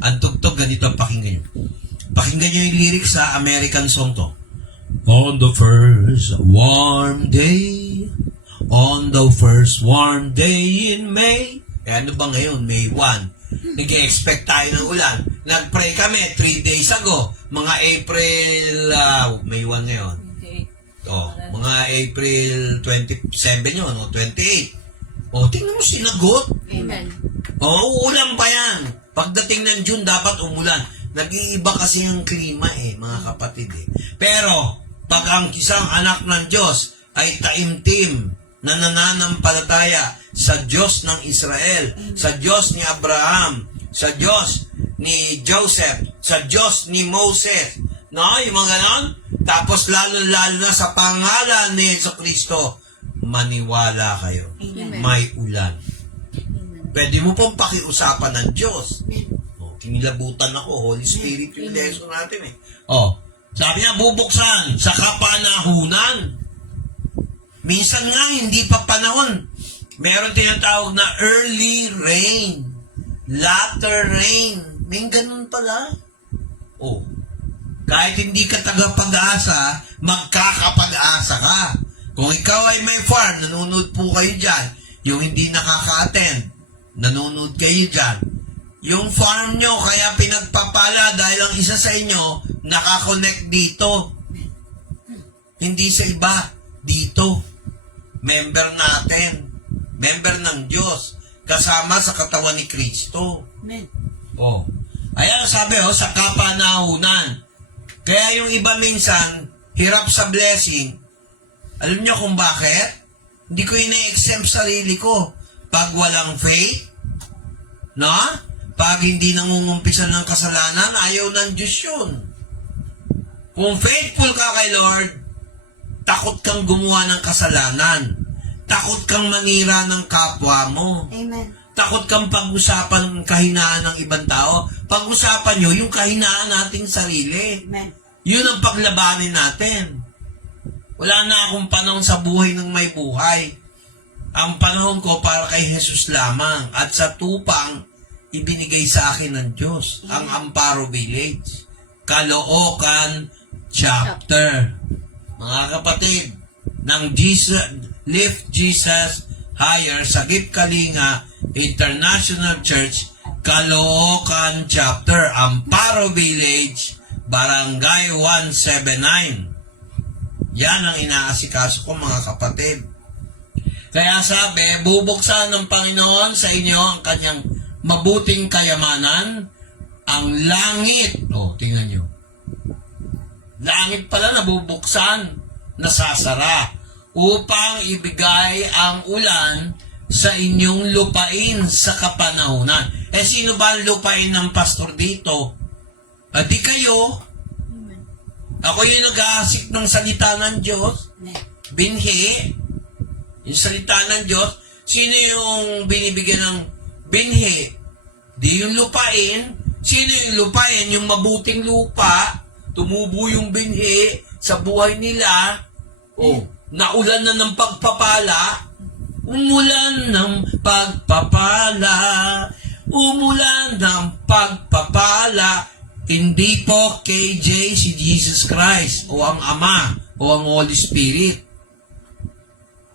Ang tugtog, ganito ang pakinggan nyo. Pakinggan nyo yung lyrics sa American song to. On the first warm day, on the first warm day in May. Ano ba ngayon? May 1. Nag-expect tayo ng ulan. Nag-pray kami 3 days ago. Mga April, May 1 ngayon. Mga April 27 yun, 28. Tingnan mo, sinagot. Amen. Uulan pa yan. Pagdating ng June, dapat umulan. Nag-iiba kasi yung klima mga kapatid Pero, pag ang isang anak ng Diyos ay taimtim na nananampalataya sa Diyos ng Israel, sa Diyos ni Abraham, sa Diyos ni Joseph, sa Diyos ni Moses, yung mga ganon. Tapos lalo-lalo na sa pangalan ni Jesucristo, maniwala kayo. Amen. May ulan. Amen. Pwede mo pong pakiusapan ng Diyos. Kinilabutan ako, Holy Spirit yung lesson natin sabi niya, bubuksan sa kapanahunan. Minsan nga, hindi pa panahon. Meron tinatawag na early rain, latter rain. May ganun pala. Kahit hindi ka tagapag-asa, magkakapag-asa ka. Kung ikaw ay may farm, nanonood po kayo dyan. Yung hindi nakaka-attend, nanonood kayo dyan. Yung farm nyo, kaya pinagpapala dahil ang isa sa inyo, nakakonect dito. Hindi sa iba, dito. Member natin. Member ng Diyos. Kasama sa katawan ni Kristo. Amen. Ayan, sabi sa kapanahunan. Kaya yung iba minsan, hirap sa blessing. Alam niyo kung bakit? Hindi ko ina-exempt sarili ko. Pag walang faith, pag hindi nangungumpisan ng kasalanan, ayaw ng Diyos yun. Kung faithful ka kay Lord, takot kang gumawa ng kasalanan. Takot kang manira ng kapwa mo. Amen. Takot kang pag-usapan ng kahinaan ng ibang tao. Pag-usapan nyo yung kahinaan nating sarili. Amen. Yun ang paglabanin natin. Wala na akong panahon sa buhay ng may buhay. Ang panahon ko para kay Jesus lamang. At sa tupang, ibinigay sa akin ng Diyos. Ang Amparo Village. Caloocan Chapter. Mga kapatid, ng Lift Jesus Higher, Sagip Kalinga International Church, Caloocan Chapter, Amparo Village, Barangay 179. Yan ang inaasikaso ko, mga kapatid. Kaya sabi, bubuksan ng Panginoon sa inyo ang kanyang mabuting kayamanan, ang langit. Tingnan nyo. Langit pala nabubuksan, nasasara, upang ibigay ang ulan sa inyong lupain sa kapanahunan. Sino ba ang lupain ng pastor dito? Di kayo. Ako yung nag-aasik ng salita ng Diyos. Binhi. Yung salita ng Diyos. Sino yung binibigyan ng binhi? Di yung lupain. Sino yung lupain? Yung mabuting lupa. Tumubo yung binhi sa buhay nila. Naulan na ng pagpapala. Umulan ng pagpapala, umulan ng pagpapala. Hindi po KJ si Jesus Christ o ang Ama o ang Holy Spirit.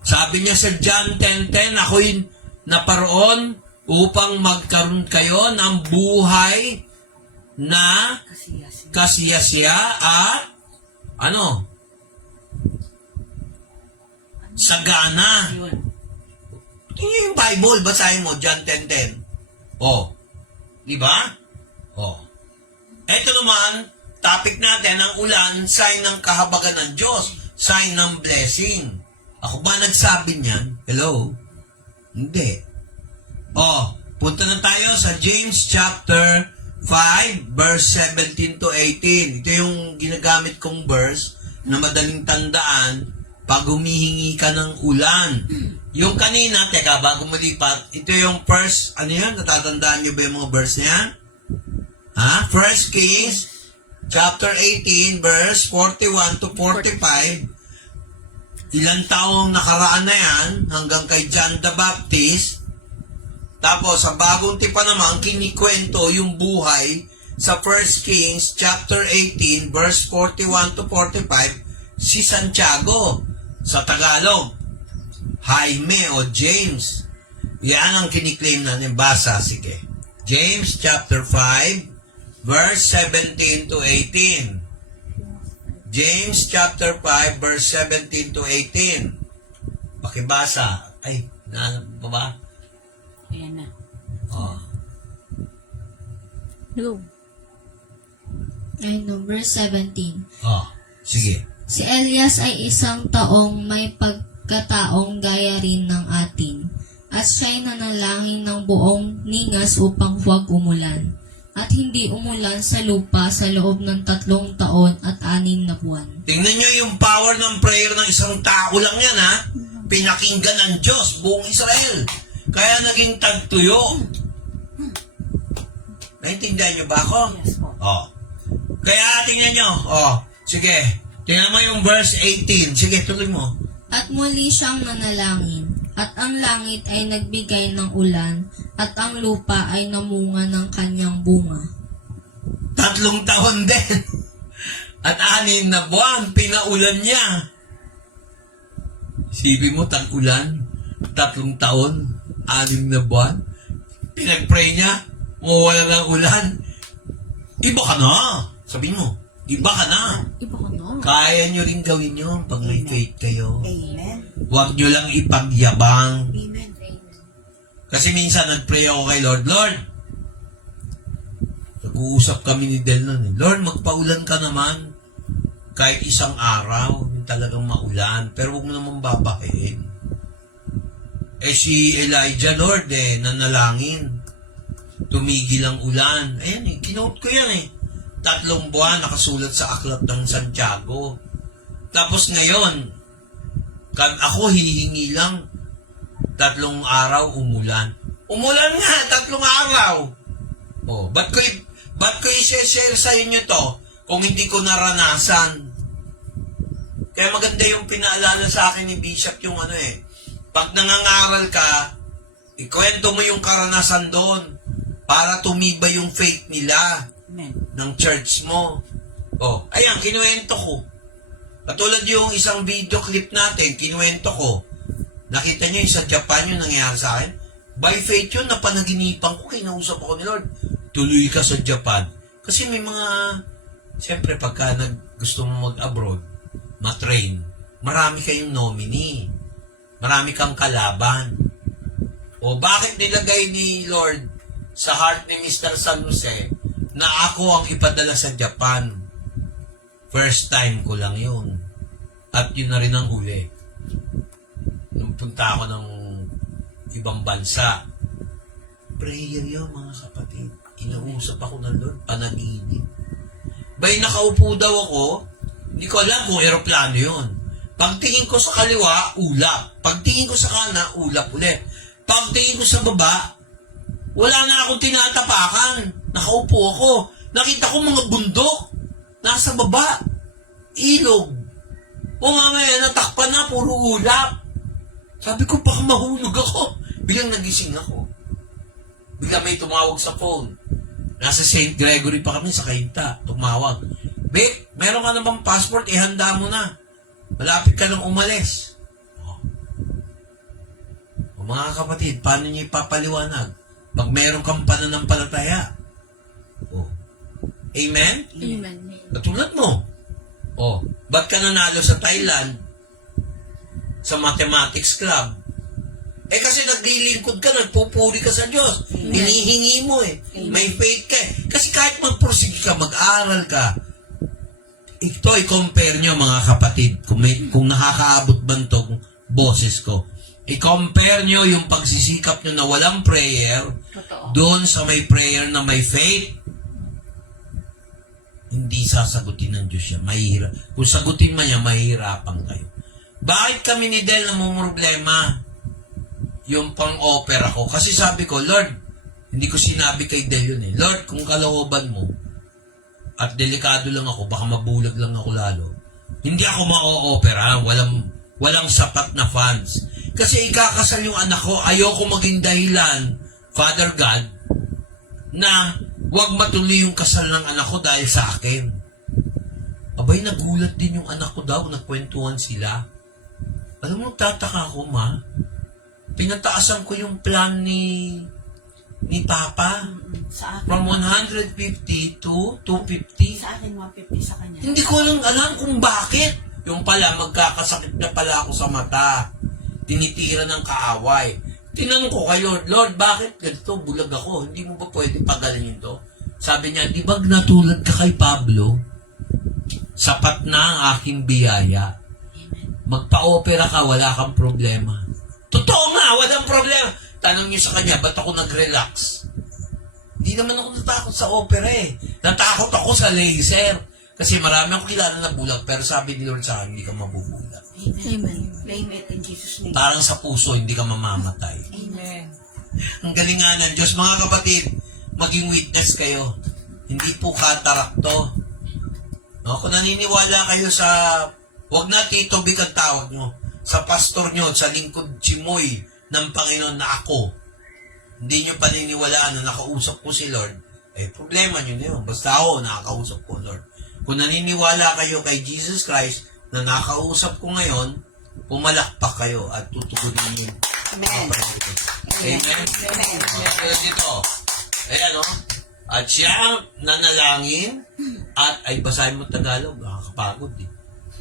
Sabi niya sa John 10:10, ako'y naparoon upang magkaroon kayo ng buhay na kasiyasiya at sagana. Yun. Yung Bible, basahin mo, John 10:10. Oh. Di ba? Oh. Ito naman, topic natin, ang ulan, sign ng kahabagan ng Diyos, sign ng blessing. Ako ba nagsabi niyan? Hello? Hindi. Oh, punta na tayo sa James chapter 5, verse 17 to 18. Ito yung ginagamit kong verse na madaling tandaan pag humihingi ka ng ulan. Yung kanina, teka, bago malipat, ito yung first, ano yan? Natatandaan nyo ba yung mga verse niya? Ha? 1 Kings, chapter 18, verse 41 to 45. Ilang taong nakaraan na yan, hanggang kay John the Baptist. Tapos, sa bagong tipa naman, kinikwento yung buhay sa 1 Kings, chapter 18, verse 41 to 45, si Santiago. Sa Tagalog, Jaime o James. Yan ang kiniklaim natin. Basa, sige. James chapter 5, verse 17 to 18. James chapter 5, verse 17 to 18. Pakibasa. Ay, naanap mo ba? Ayan na. Oh. Go. Ay, no, verse 17. Oh, sige. Si Elias ay isang taong may pagkataong gaya rin ng atin, at siya'y nanalangin ng buong ningas upang huwag umulan, at hindi umulan sa lupa sa loob ng 3 taon at 6 na buwan. Tingnan nyo yung power ng prayer ng isang tao lang yan, ha? Pinakinggan ng Diyos, buong Israel. Kaya naging tagtuyo. Naintindihan nyo ba ako? Yes po. Oh. Kaya tingnan nyo. Oh, sige. Tingnan mo yung verse 18. Sige, tuloy mo. At muli siyang nanalangin, at ang langit ay nagbigay ng ulan, at ang lupa ay namunga ng kanyang bunga. 3 taon din. At 6 na buwan, pinaulan niya. Isipin mo, tag-ulan, 3 taon, 6 na buwan. Pinag-pray niya, mawala ng ulan. Iba ka na. Sabihin mo, iba ka na. Iba ka na. Kaya nyo rin gawin yun pag may faith kayo. Amen. Huwag nyo lang ipagyabang. Amen. Kasi minsan nag-pray ako kay Lord, Lord, nag-uusap kami ni Del nun. Lord, magpaulan ka naman. Kahit isang araw, yung talagang maulan. Pero huwag mo naman babahin. Eh si Elijah, Lord, nanalangin. Tumigil ang ulan. Ayan kinote ko yan 3 buwan nakasulat sa aklat ng Santiago. Tapos ngayon, ako hihingi lang 3 araw umulan. Umulan nga, 3 araw. Oh, ba't ko i-share sa inyo to kung hindi ko naranasan? Kaya maganda yung pinaalala sa akin ni Bishop yung pag nangangaral ka, ikwento mo yung karanasan doon para tumibay yung faith nila Amen. ng church mo. Oh, ayan, kinuwento ko. Katulad yung isang video clip natin, kinuwento ko. Nakita niyo yung sa Japan yung nangyayari sa akin? By faith yun, napanaginipan ko, kinausap ako ni Lord. Tuloy ka sa Japan. Kasi may mga, siyempre pagka gusto mo mag-abroad, matrain, marami kayong nominee. Marami kang kalaban. O bakit nilagay ni Lord sa heart ni Mr. San Jose na ako ang ipadala sa Japan? First time ko lang yun. At yun na rin ang huli. Nung punta ako ng ibang bansa. Prayer yun, mga kapatid. Inausap ako ng Lord, panaginip. Bay, nakaupo daw ako, hindi ko alam kung aeroplano yun. Pagtingin ko sa kaliwa, ulap. Pagtingin ko sa kanan, ulap ulit. Pagtingin ko sa baba, wala na akong tinatapakan. Nakaupo ako. Nakita ko mga bundok. Nasa baba. Ilog. O mamaya, natakpan na, puro ulap. Sabi ko, baka mahulog ako. Biglang nagising ako. Biglang may tumawag sa phone. Nasa St. Gregory pa kami sa Kainta. Tumawag. Vic, meron ka na bang passport? Ihanda mo na. Malapit ka nang umalis. O mga kapatid, paano niyo ipapaliwanag? Pag meron kang pananampalataya. O. Amen? Amen. Katulad mo. O, ba't ka nanalo sa Thailand? Sa mathematics club? Eh kasi naglilingkod ka, nagpupuri ka sa Diyos. Hinihingi mo eh. May faith ka eh. Kasi kahit magpursige ka, mag-aral ka, ito i-compare nyo mga kapatid, kung nakakaabot ba itong boses ko. I-compare nyo yung pagsisikap nyo na walang prayer doon sa may prayer na may faith. Hindi sasagutin ng Diyos siya. Mahirap. Kung sagutin man niya, mahihirapan kayo. Bakit kami ni Del namumroblema? Yung pang-opera ko. Kasi sabi ko, Lord, hindi ko sinabi kay Del yun eh. Lord, kung kalooban mo, at delikado lang ako, baka mabulag lang ako lalo. Hindi ako ma-opera, walang sapat na funds. Kasi ikakasal yung anak ko, ayoko maging dahilan, Father God, na wag matuloy yung kasal ng anak ko dahil sa akin. Abay, nagulat din yung anak ko daw, nagkwentuhan sila. Alam mo, tataka ko, ma. Pinataasan ko yung plan ni Papa. Sa akin. From 150 to 250. Sa akin, 150 sa kanya. Hindi ko lang alam kung bakit. Yung pala, magkakasakit na pala ako sa mata. Tinitira ng kaaway. Tinanong ko kay Lord, Lord, bakit ganito? Bulag ako. Hindi mo ba pwede pagalingin to? Sabi niya, di ba natulad ka kay Pablo? Sapat na ang aking biyaya. Magpa-opera ka, wala kang problema. Totoo nga, walang problema. Tanong niyo sa kanya, ba't ako nag-relax? Hindi naman ako natakot sa opera eh. Natakot ako sa laser. Kasi marami akong kilala na bulag, pero sabi ni Lord sa akin, hindi ka mabubulag. Amen. Claim it in Jesus' name. Parang sa puso, hindi ka mamamatay. Amen. Ang galing nga ng Diyos. Mga kapatid, maging witness kayo. Hindi po katarak to. No? Kung naniniwala kayo sa, wag na Tito Vic ang tawag nyo, sa pastor nyo, sa lingkod simoy ng Panginoon na ako, hindi nyo paniniwalaan na nakausap ko si Lord, eh problema nyo na yun. Basta ako, nakakausap ko, Lord. Kung naniniwala kayo kay Jesus Christ na nakausap ko ngayon, pumalakpak kayo at tutugunin yun. Amen. Amen. Amen. Dito. Ayan o. At siya nanalangin at ay basahin mo Tagalog. Nakakapagod eh.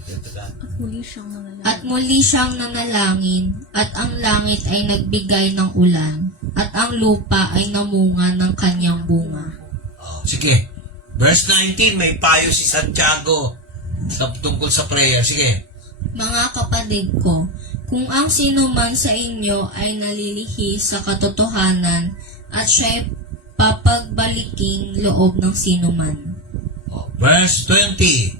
Tagalog. Muli siyang nanalangin. At muli siyang nanalangin, at ang langit ay nagbigay ng ulan, at ang lupa ay namunga ng kanyang bunga. Oh, sige. Verse 19, may payo si Santiago tungkol sa prayer. Sige. Mga kapatid ko, kung ang sino man sa inyo ay nalilihis sa katotohanan at siya'y papagbaliking loob ng sino man. Oh, verse 20.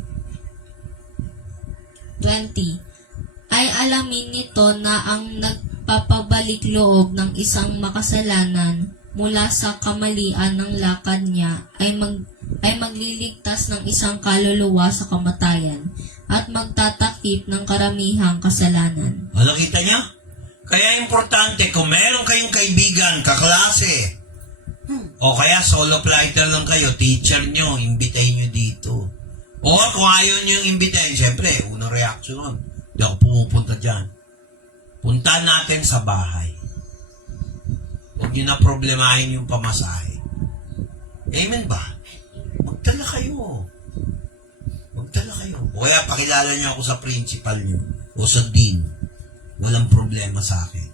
20. Ay alamin nito na ang nagpapabalik loob ng isang makasalanan mula sa kamalian ng lakad niya ay magliligtas ng isang kaluluwa sa kamatayan at magtatakip ng karamihang kasalanan. Nakita niya? Kaya importante, kung meron kayong kaibigan, kaklase, o kaya solo flighter lang kayo, teacher nyo, imbitahin nyo dito. O kung ayaw nyo yung imbitahin, syempre, unang reaction nun, hindi ako pumupunta dyan. Punta natin sa bahay. Huwag nyo na problemahin yung pamasahe. Amen ba? Magdala kayo. Magdala kayo. O kaya pakilala nyo ako sa principal nyo o sa dean. Walang problema sa akin.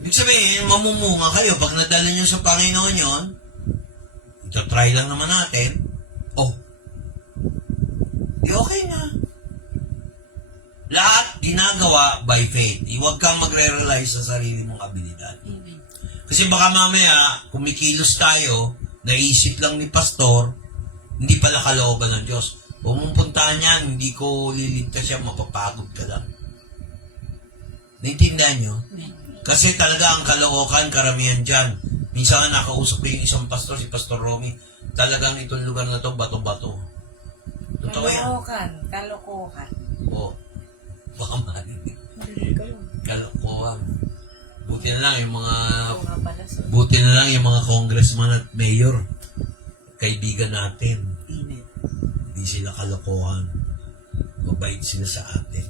Ibig sabihin, mamumunga kayo. Pag nadala nyo sa Panginoon yun, ito try lang naman natin. Oh, di okay na. Lahat ginagawa by faith. Huwag kang magre-rely sa sarili mong abilidad. Kasi baka mamaya, kumikilos tayo, naisip lang ni pastor, hindi pala kalooban ng Diyos. Pumupuntahan yan, hindi ko liligtas siya, mapapagod ka lang. Naintindihan nyo? Kasi talaga ang kalookan, karamihan dyan. Minsan nga nakausap ko yung isang pastor, si Pastor Romy, talagang itong lugar na to, bato-bato. Totoo yan. Kalokohan. Oo. Baka marinig. Kalokohan. Buti na lang yung mga Oo nga pala, sir. buti na lang yung mga congressman at mayor. Kaibigan natin. Amen. Hindi sila kalokohan. Mabait sila sa atin.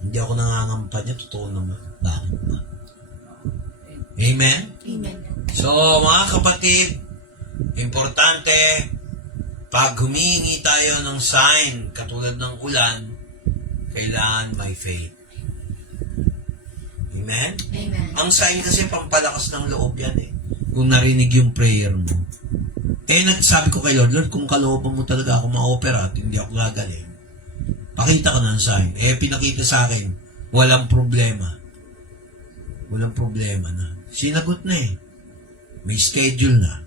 Hindi ako nangangampa niya. Totoo naman. Bakit ba? Amen? Amen. So, mga kapatid, importante, pag humihingi tayo ng sign, katulad ng ulan, kailangan may faith. Amen? Amen. Ang sign kasi pampalakas ng loob yan eh. Kung narinig yung prayer mo. Kaya nagsabi ko kay Lord, Lord, kung kalooban mo talaga ako ma-opera at hindi ako gagaling, pakita ka ng sign. Pinakita sa akin, walang problema. Walang problema na. Sinagot na eh. May schedule na.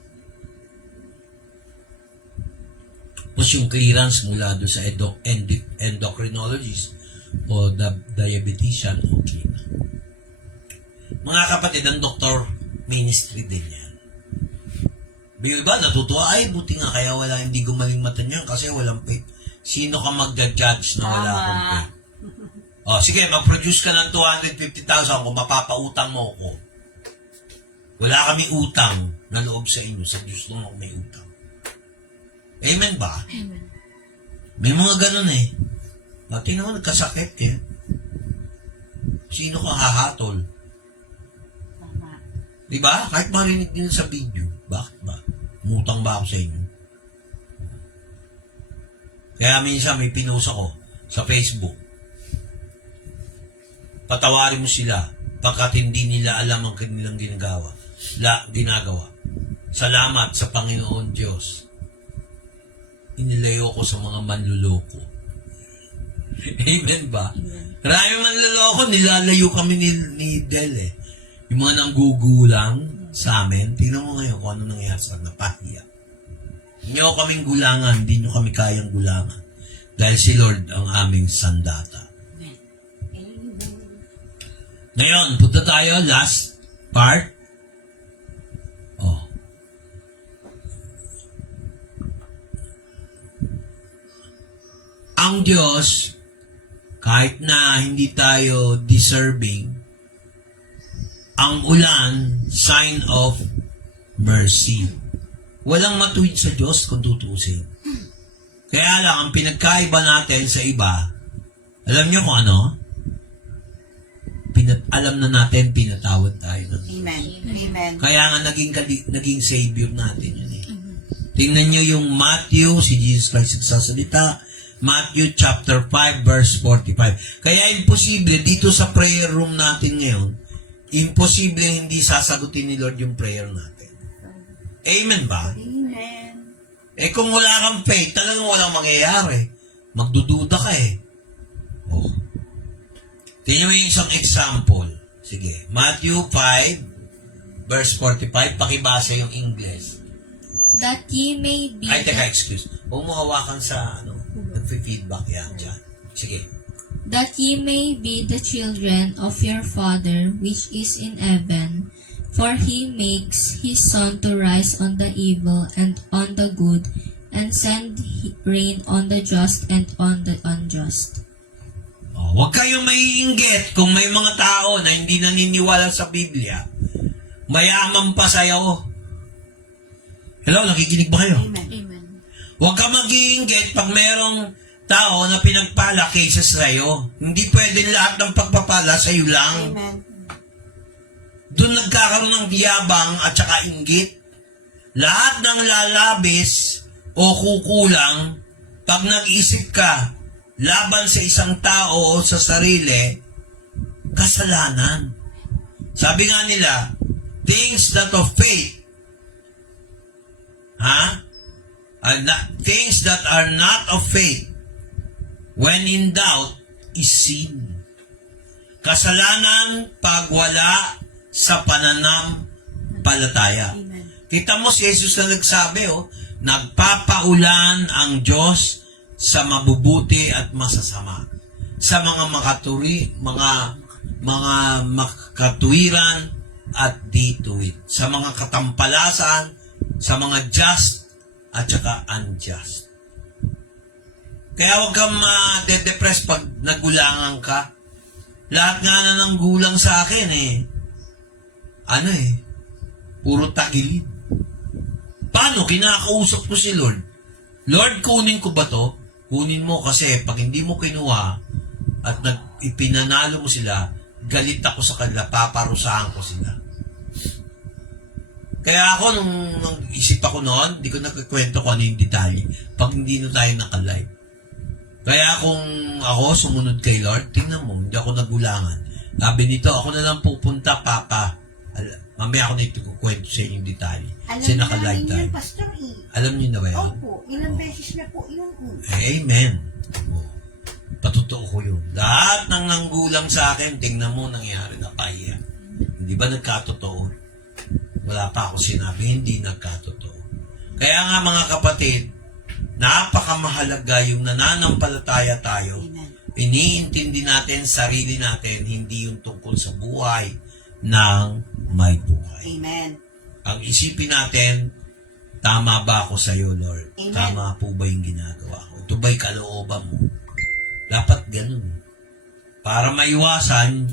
Tapos yung clearance mula doon sa endocrinologist o diabetician, okay na. Mga kapatid, ang doktor, ministry din yan. Bigla ba, natutuwa, ay, buti nga, kaya wala, hindi gumaling mata niya kasi walang faith. Sino ka magja-judge na wala akong faith? O, sige, mag-produce ka ng 250,000 kung mapapautang mo ako. Wala kami utang na loob sa inyo, sa Diyos lang ako may utang. Amen ba? Amen. May mga ganun eh. Pati naman nagkasakit eh. Sino ka hahatol? Tama. Diba? Kahit marinig din sa video. Bakit ba? Mutang ba ako sa inyo? Kaya minsan may pinost ako sa Facebook. Patawarin mo sila pagkat hindi nila alam ang kanilang ginagawa. Salamat sa Panginoon Diyos. Inilayo ko sa mga manluloko. Amen ba? Amen. Maraming manluloko, nilalayo kami ni Del eh. Yung mga nanggugulang sa amin, tingnan mo ngayon kung ano nangyayari sa napahiya. Hindi nyo kaming gulangan, hindi nyo kami kayang gulangan. Dahil si Lord ang aming sandata. Ngayon, punta tayo, last part. Oh. Ang Diyos, kahit na hindi tayo deserving, ang ulan, sign of mercy. Walang matuwid sa Diyos kung tutusin. Kaya lang, ang pinagkaiba natin sa iba, alam niyo kung ano? Alam na natin, pinatawad tayo ng Diyos. Amen. Amen. Kaya nga naging savior natin yun eh. Tingnan niyo yung Matthew, si Jesus Christ nagsasalita, Matthew chapter 5 verse 45. Kaya imposible, dito sa prayer room natin ngayon, imposible hindi sasagutin ni Lord yung prayer natin. Amen ba? Amen. Kung wala kang faith, talagang walang mangyayari. Magdududa ka eh. Oh. Tingnan mo yung isang example. Sige. Matthew 5, verse 45. Pakibasa yung English. That ye may be Ay, teka, excuse. Huwag mo hawakan sa, nag-feedback yan dyan. Sige. that ye may be the children of your Father which is in heaven, for he makes his sun to rise on the evil and on the good, and send rain on the just and on the unjust. Huwag kayong maiinggit kung may mga tao na hindi naniniwala sa Biblia. Mayaman pa sa'yo. Hello, nakikinig ba kayo? Amen. Amen. Huwag ka mag-iinggit pag merong tao na pinagpala kaysa sa'yo. Hindi pwede lahat ng pagpapala sa'yo lang. Amen. Doon nagkakaroon ng yabang at saka inggit. Lahat ng lalabis o kukulang, pag nag-isip ka laban sa isang tao o sa sarili, kasalanan. Sabi nga nila, things that of faith, things that are not of faith, when in doubt, is sin. Kasalanan pag wala sa pananampalataya. Amen. Kita mo si Jesus na nagsabi, nagpapaulan ang Diyos sa mabubuti at masasama. Sa mga makatuwiran at dituwid. Sa mga katampalasan, sa mga just at saka unjust. Kaya huwag kang ma-depress pag nagulangan ka. Lahat nga na ng gulang sa akin puro tagilid. Paano? Kinakausap ko si Lord. Lord, kunin ko ba to? Kunin mo kasi pag hindi mo kinuha at ipinanalo mo sila, galit ako sa kanila, paparusahan ko sila. Kaya ako, nung isip ako noon, hindi ko nagkikwento kung ano yung detalye. Pag hindi na tayo nakalive. Kaya kung ako sumunod kay Lord, tingnan mo, hindi ako nagulangan. Sabi nito, ako na lang pupunta, Papa. Mamaya ako na ikukwento sa inyo yung detalye. Kasi Alam naka-live namin tayo. yun, Pastor E. Alam niyo na ba yan? Opo, ilang beses na po yun. Amen. Oh, patotoo ko yun. Lahat ng nanggulang sa akin, tingnan mo nangyari na pahiya. Hindi ba nagkatotoo? Wala pa ako sinabi, hindi nagkatotoo. Kaya nga mga kapatid, napakamahalaga yung nananampalataya tayo. Amen. Iniintindi natin sarili natin, hindi yung tungkol sa buhay ng may buhay. Amen. Ang isipin natin, tama ba ako sa iyo, Lord? Amen. Tama po ba yung ginagawa ko? Ito ba'y kalooban mo? Dapat ganun. Para maiwasan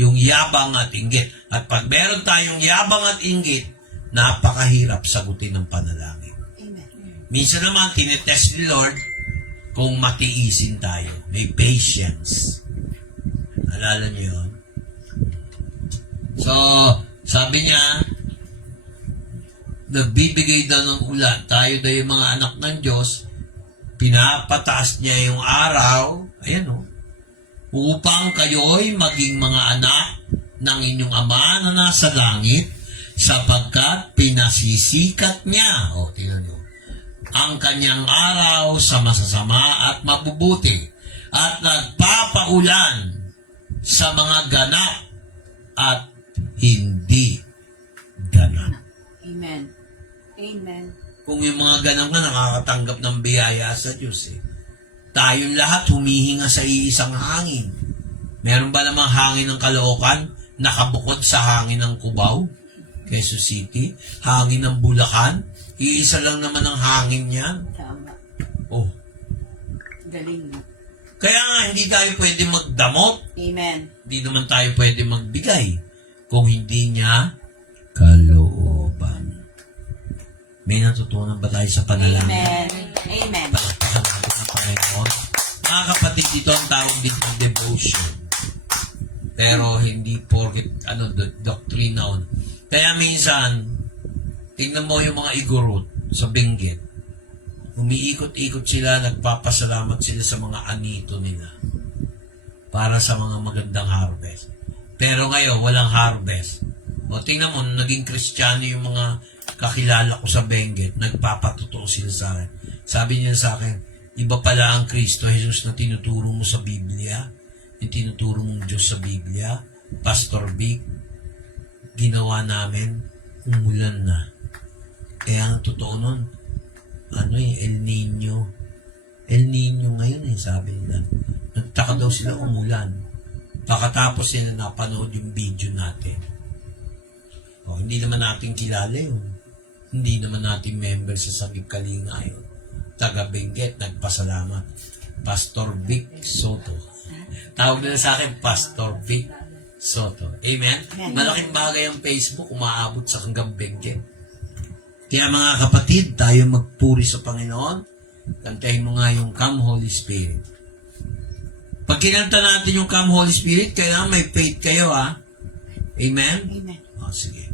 yung yabang at inggit. At pag meron tayong yabang at inggit, napakahirap sagutin ng panalangin. Amen. Minsan naman, tinetest ni Lord kung matiisin tayo. May patience. Alala niyo yun? So, sabi niya, nagbibigay daw ng ulan. Tayo daw yung mga anak ng Diyos, pinapataas niya yung araw, upang kayo'y maging mga anak ng inyong Ama na nasa langit, sapagkat pinasisikat niya, tingnan niyo, ang kanyang araw sa masasama at mabubuti, at nagpapaulan sa mga ganap at hindi ganap. Amen. Amen. Kung yung mga ganap na nakakatanggap ng biyaya sa Diyos, tayong lahat humihinga sa iisang hangin. Meron ba namang hangin ng Caloocan nakabukod sa hangin ng Cubao, Quezon City? Hangin ng Bulacan? Iisa lang naman ang hangin yan. Tama. Oh. Galing mo. Kaya nga, hindi tayo pwede magdamot. Amen. Hindi naman tayo pwede magbigay kung hindi niya kalooban. May natutunan ba tayo sa panalangin? Amen. Amen. Palakpakan natin ang Panginoon. Mga kapatid, ito ang tawag dito devotion. Pero hindi porket doctrine na. Kaya minsan, tingnan mo yung mga igorot sa Benguet. Umiikot-ikot sila, nagpapasalamat sila sa mga anito nila para sa mga magandang harvest. Pero ngayon, walang harvest. O tingnan mo, naging Kristiyano yung mga kakilala ko sa Benguet, nagpapatotoo sila sa akin. Sabi niya sa akin, iba pala ang Kristo Jesus na tinuturo mo sa Biblia, yung tinuturo mong Diyos sa Biblia. Pastor Vic, ginawa namin, umulan na. Kaya ang totoo nun, El Nino. El Nino ngayon sabi nila. Nagtaka daw sila umulan. Pagkatapos sila napanood yung video natin. Hindi naman natin kilala yun. Hindi naman natin member sa Sagip Kalinga yun. Taga Benguet, nagpasalamat. Pastor Vic Soto. Tawag nila sa akin, Pastor Vic Soto. Amen? Malaking bagay ang Facebook, umaabot sa hanggang Benguet. Kaya mga kapatid, tayo magpuri sa Panginoon. Kantahin mo nga yung Come Holy Spirit. Pag kinanta natin yung Come Holy Spirit, kailangan may faith kayo, ha? Amen? Amen. Sige.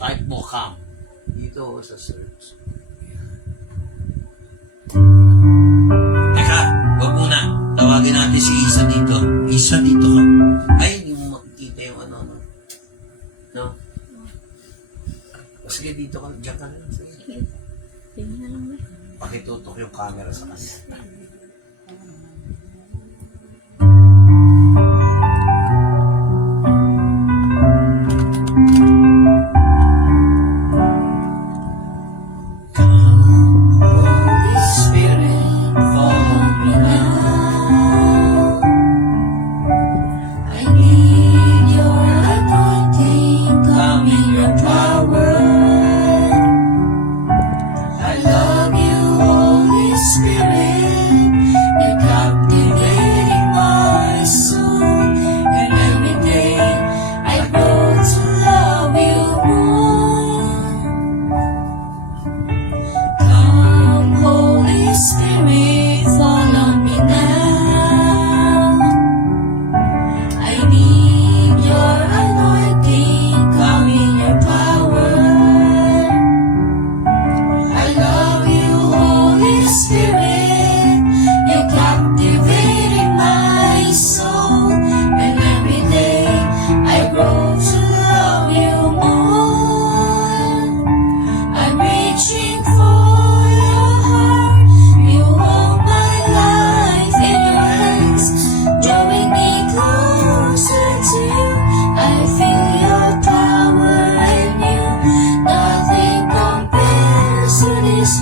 Type mo come. Dito sa search. Teka, wag muna. Tawagin natin si Isa dito. Isa dito ka. Ay, hindi mo makikita yung no? Sige, dito ka. Diyan ka na lang. Sige. Tingnan lang na. Pakitutok yung camera sa kanya. Spirit, you captivate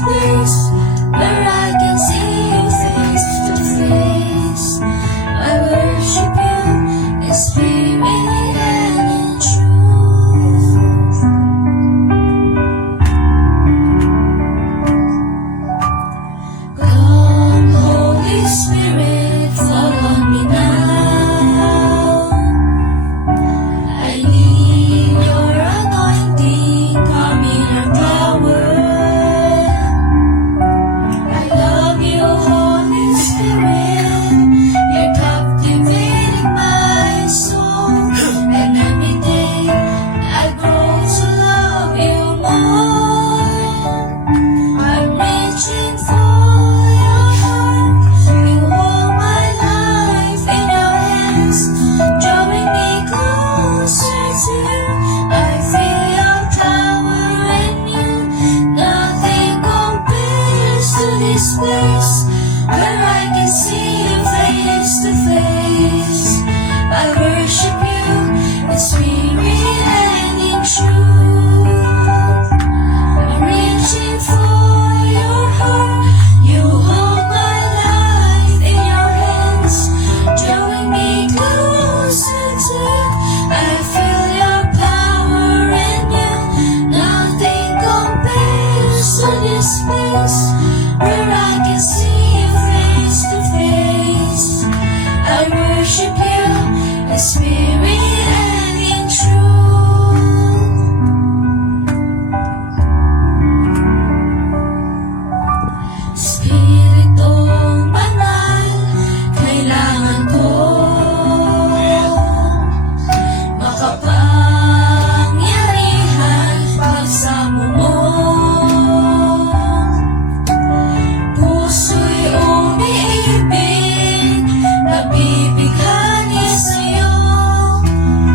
place where I can see you face to face. I worship you in spirit and in truth. Come, Holy Spirit, fall on me now. I need your anointing, come in your power. I love you, Holy Spirit, you're captivating my soul. And every day I grow to love you more. I'm reaching for your heart, you hold my life in your hands, drawing me closer to you. I feel your power in you, nothing compares to this place where I can see you face to face. I worship you in spirit and in truth. I'm reaching for your heart, you hold my life in your hands, drawing me closer to you. I feel your power in you, nothing compares to this place where I can see you face to face. I worship you in spirit and in truth. Spiritong banal, kailangan ko makapangyarihan pagsamo mo. Puso'y umiibig, nabibighani sa'yo.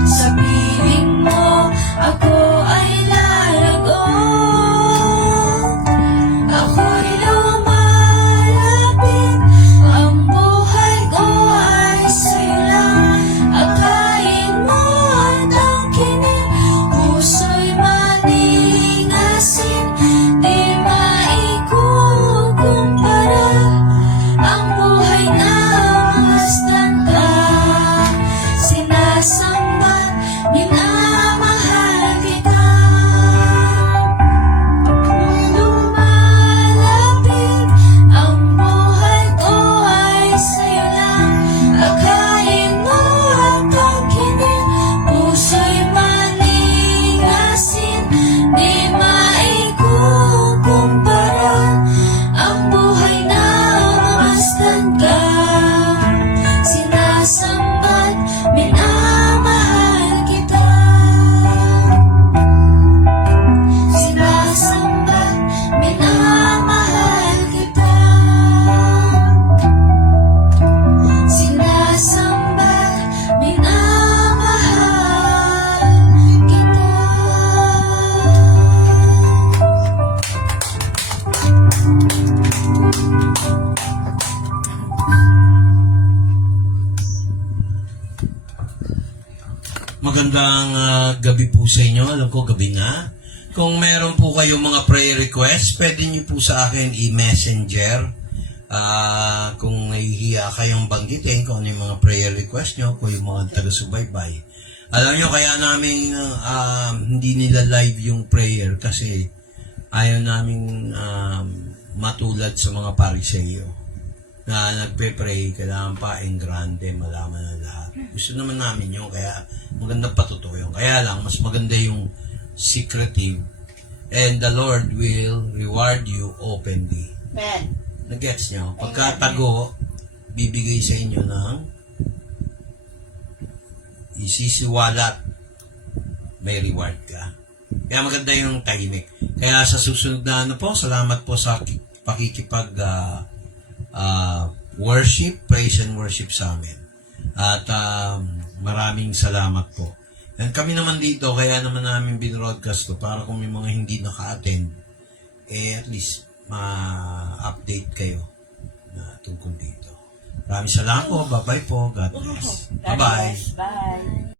Sa piling mo, ako ay lalago. Ako'y lumalapit, ang buhay ko ay sa'yo lang. Akayin mo at angkinin, puso'y maningasin, di maikukumpara. Ang buhay na masdan ka, sinasamba, minamahal kita. Lumalapit, ang buhay ko ay sa'yo lang. Akayin mo at angkinin, puso'y maningasin, di maikukumpara. Ang buhay na mamasdan ka, sinasamba't minamahal kita. Sinasamba't minamahal kita. Sinasamba't minamahal kita. Magandang gabi po sa inyo. Alam ko gabi na. Kung meron po kayong mga prayer requests, pwede niyo po sa akin i-messenger. Kung nahihiya kayong banggitin kung ano yung mga prayer request nyo, kung yung mga taga-subaybay. Alam nyo, kaya namin hindi nila live yung prayer kasi ayaw namin matulad sa mga pariseyo na nagpe-pray, kailangan pa en grande, malaman na lahat. Gusto naman namin yun, kaya maganda patuto yun. Kaya lang, mas maganda yung secretive, and the Lord will reward you openly. Men. Nag-gets nyo? Pagkatago, bibigay sa inyo ng isisiwalat, may reward ka. Kaya maganda yung tahimik. Kaya sa susunod na salamat po sa pakikipag worship, praise and worship sa amin. At maraming salamat po. And kami naman dito, kaya naman namin binroadcast to para kung may mga hindi naka-attend, at least ma-update kayo na tungkol dito. Maraming salamat po. Bye-bye po. God bless. God Bye-bye. bless. Bye.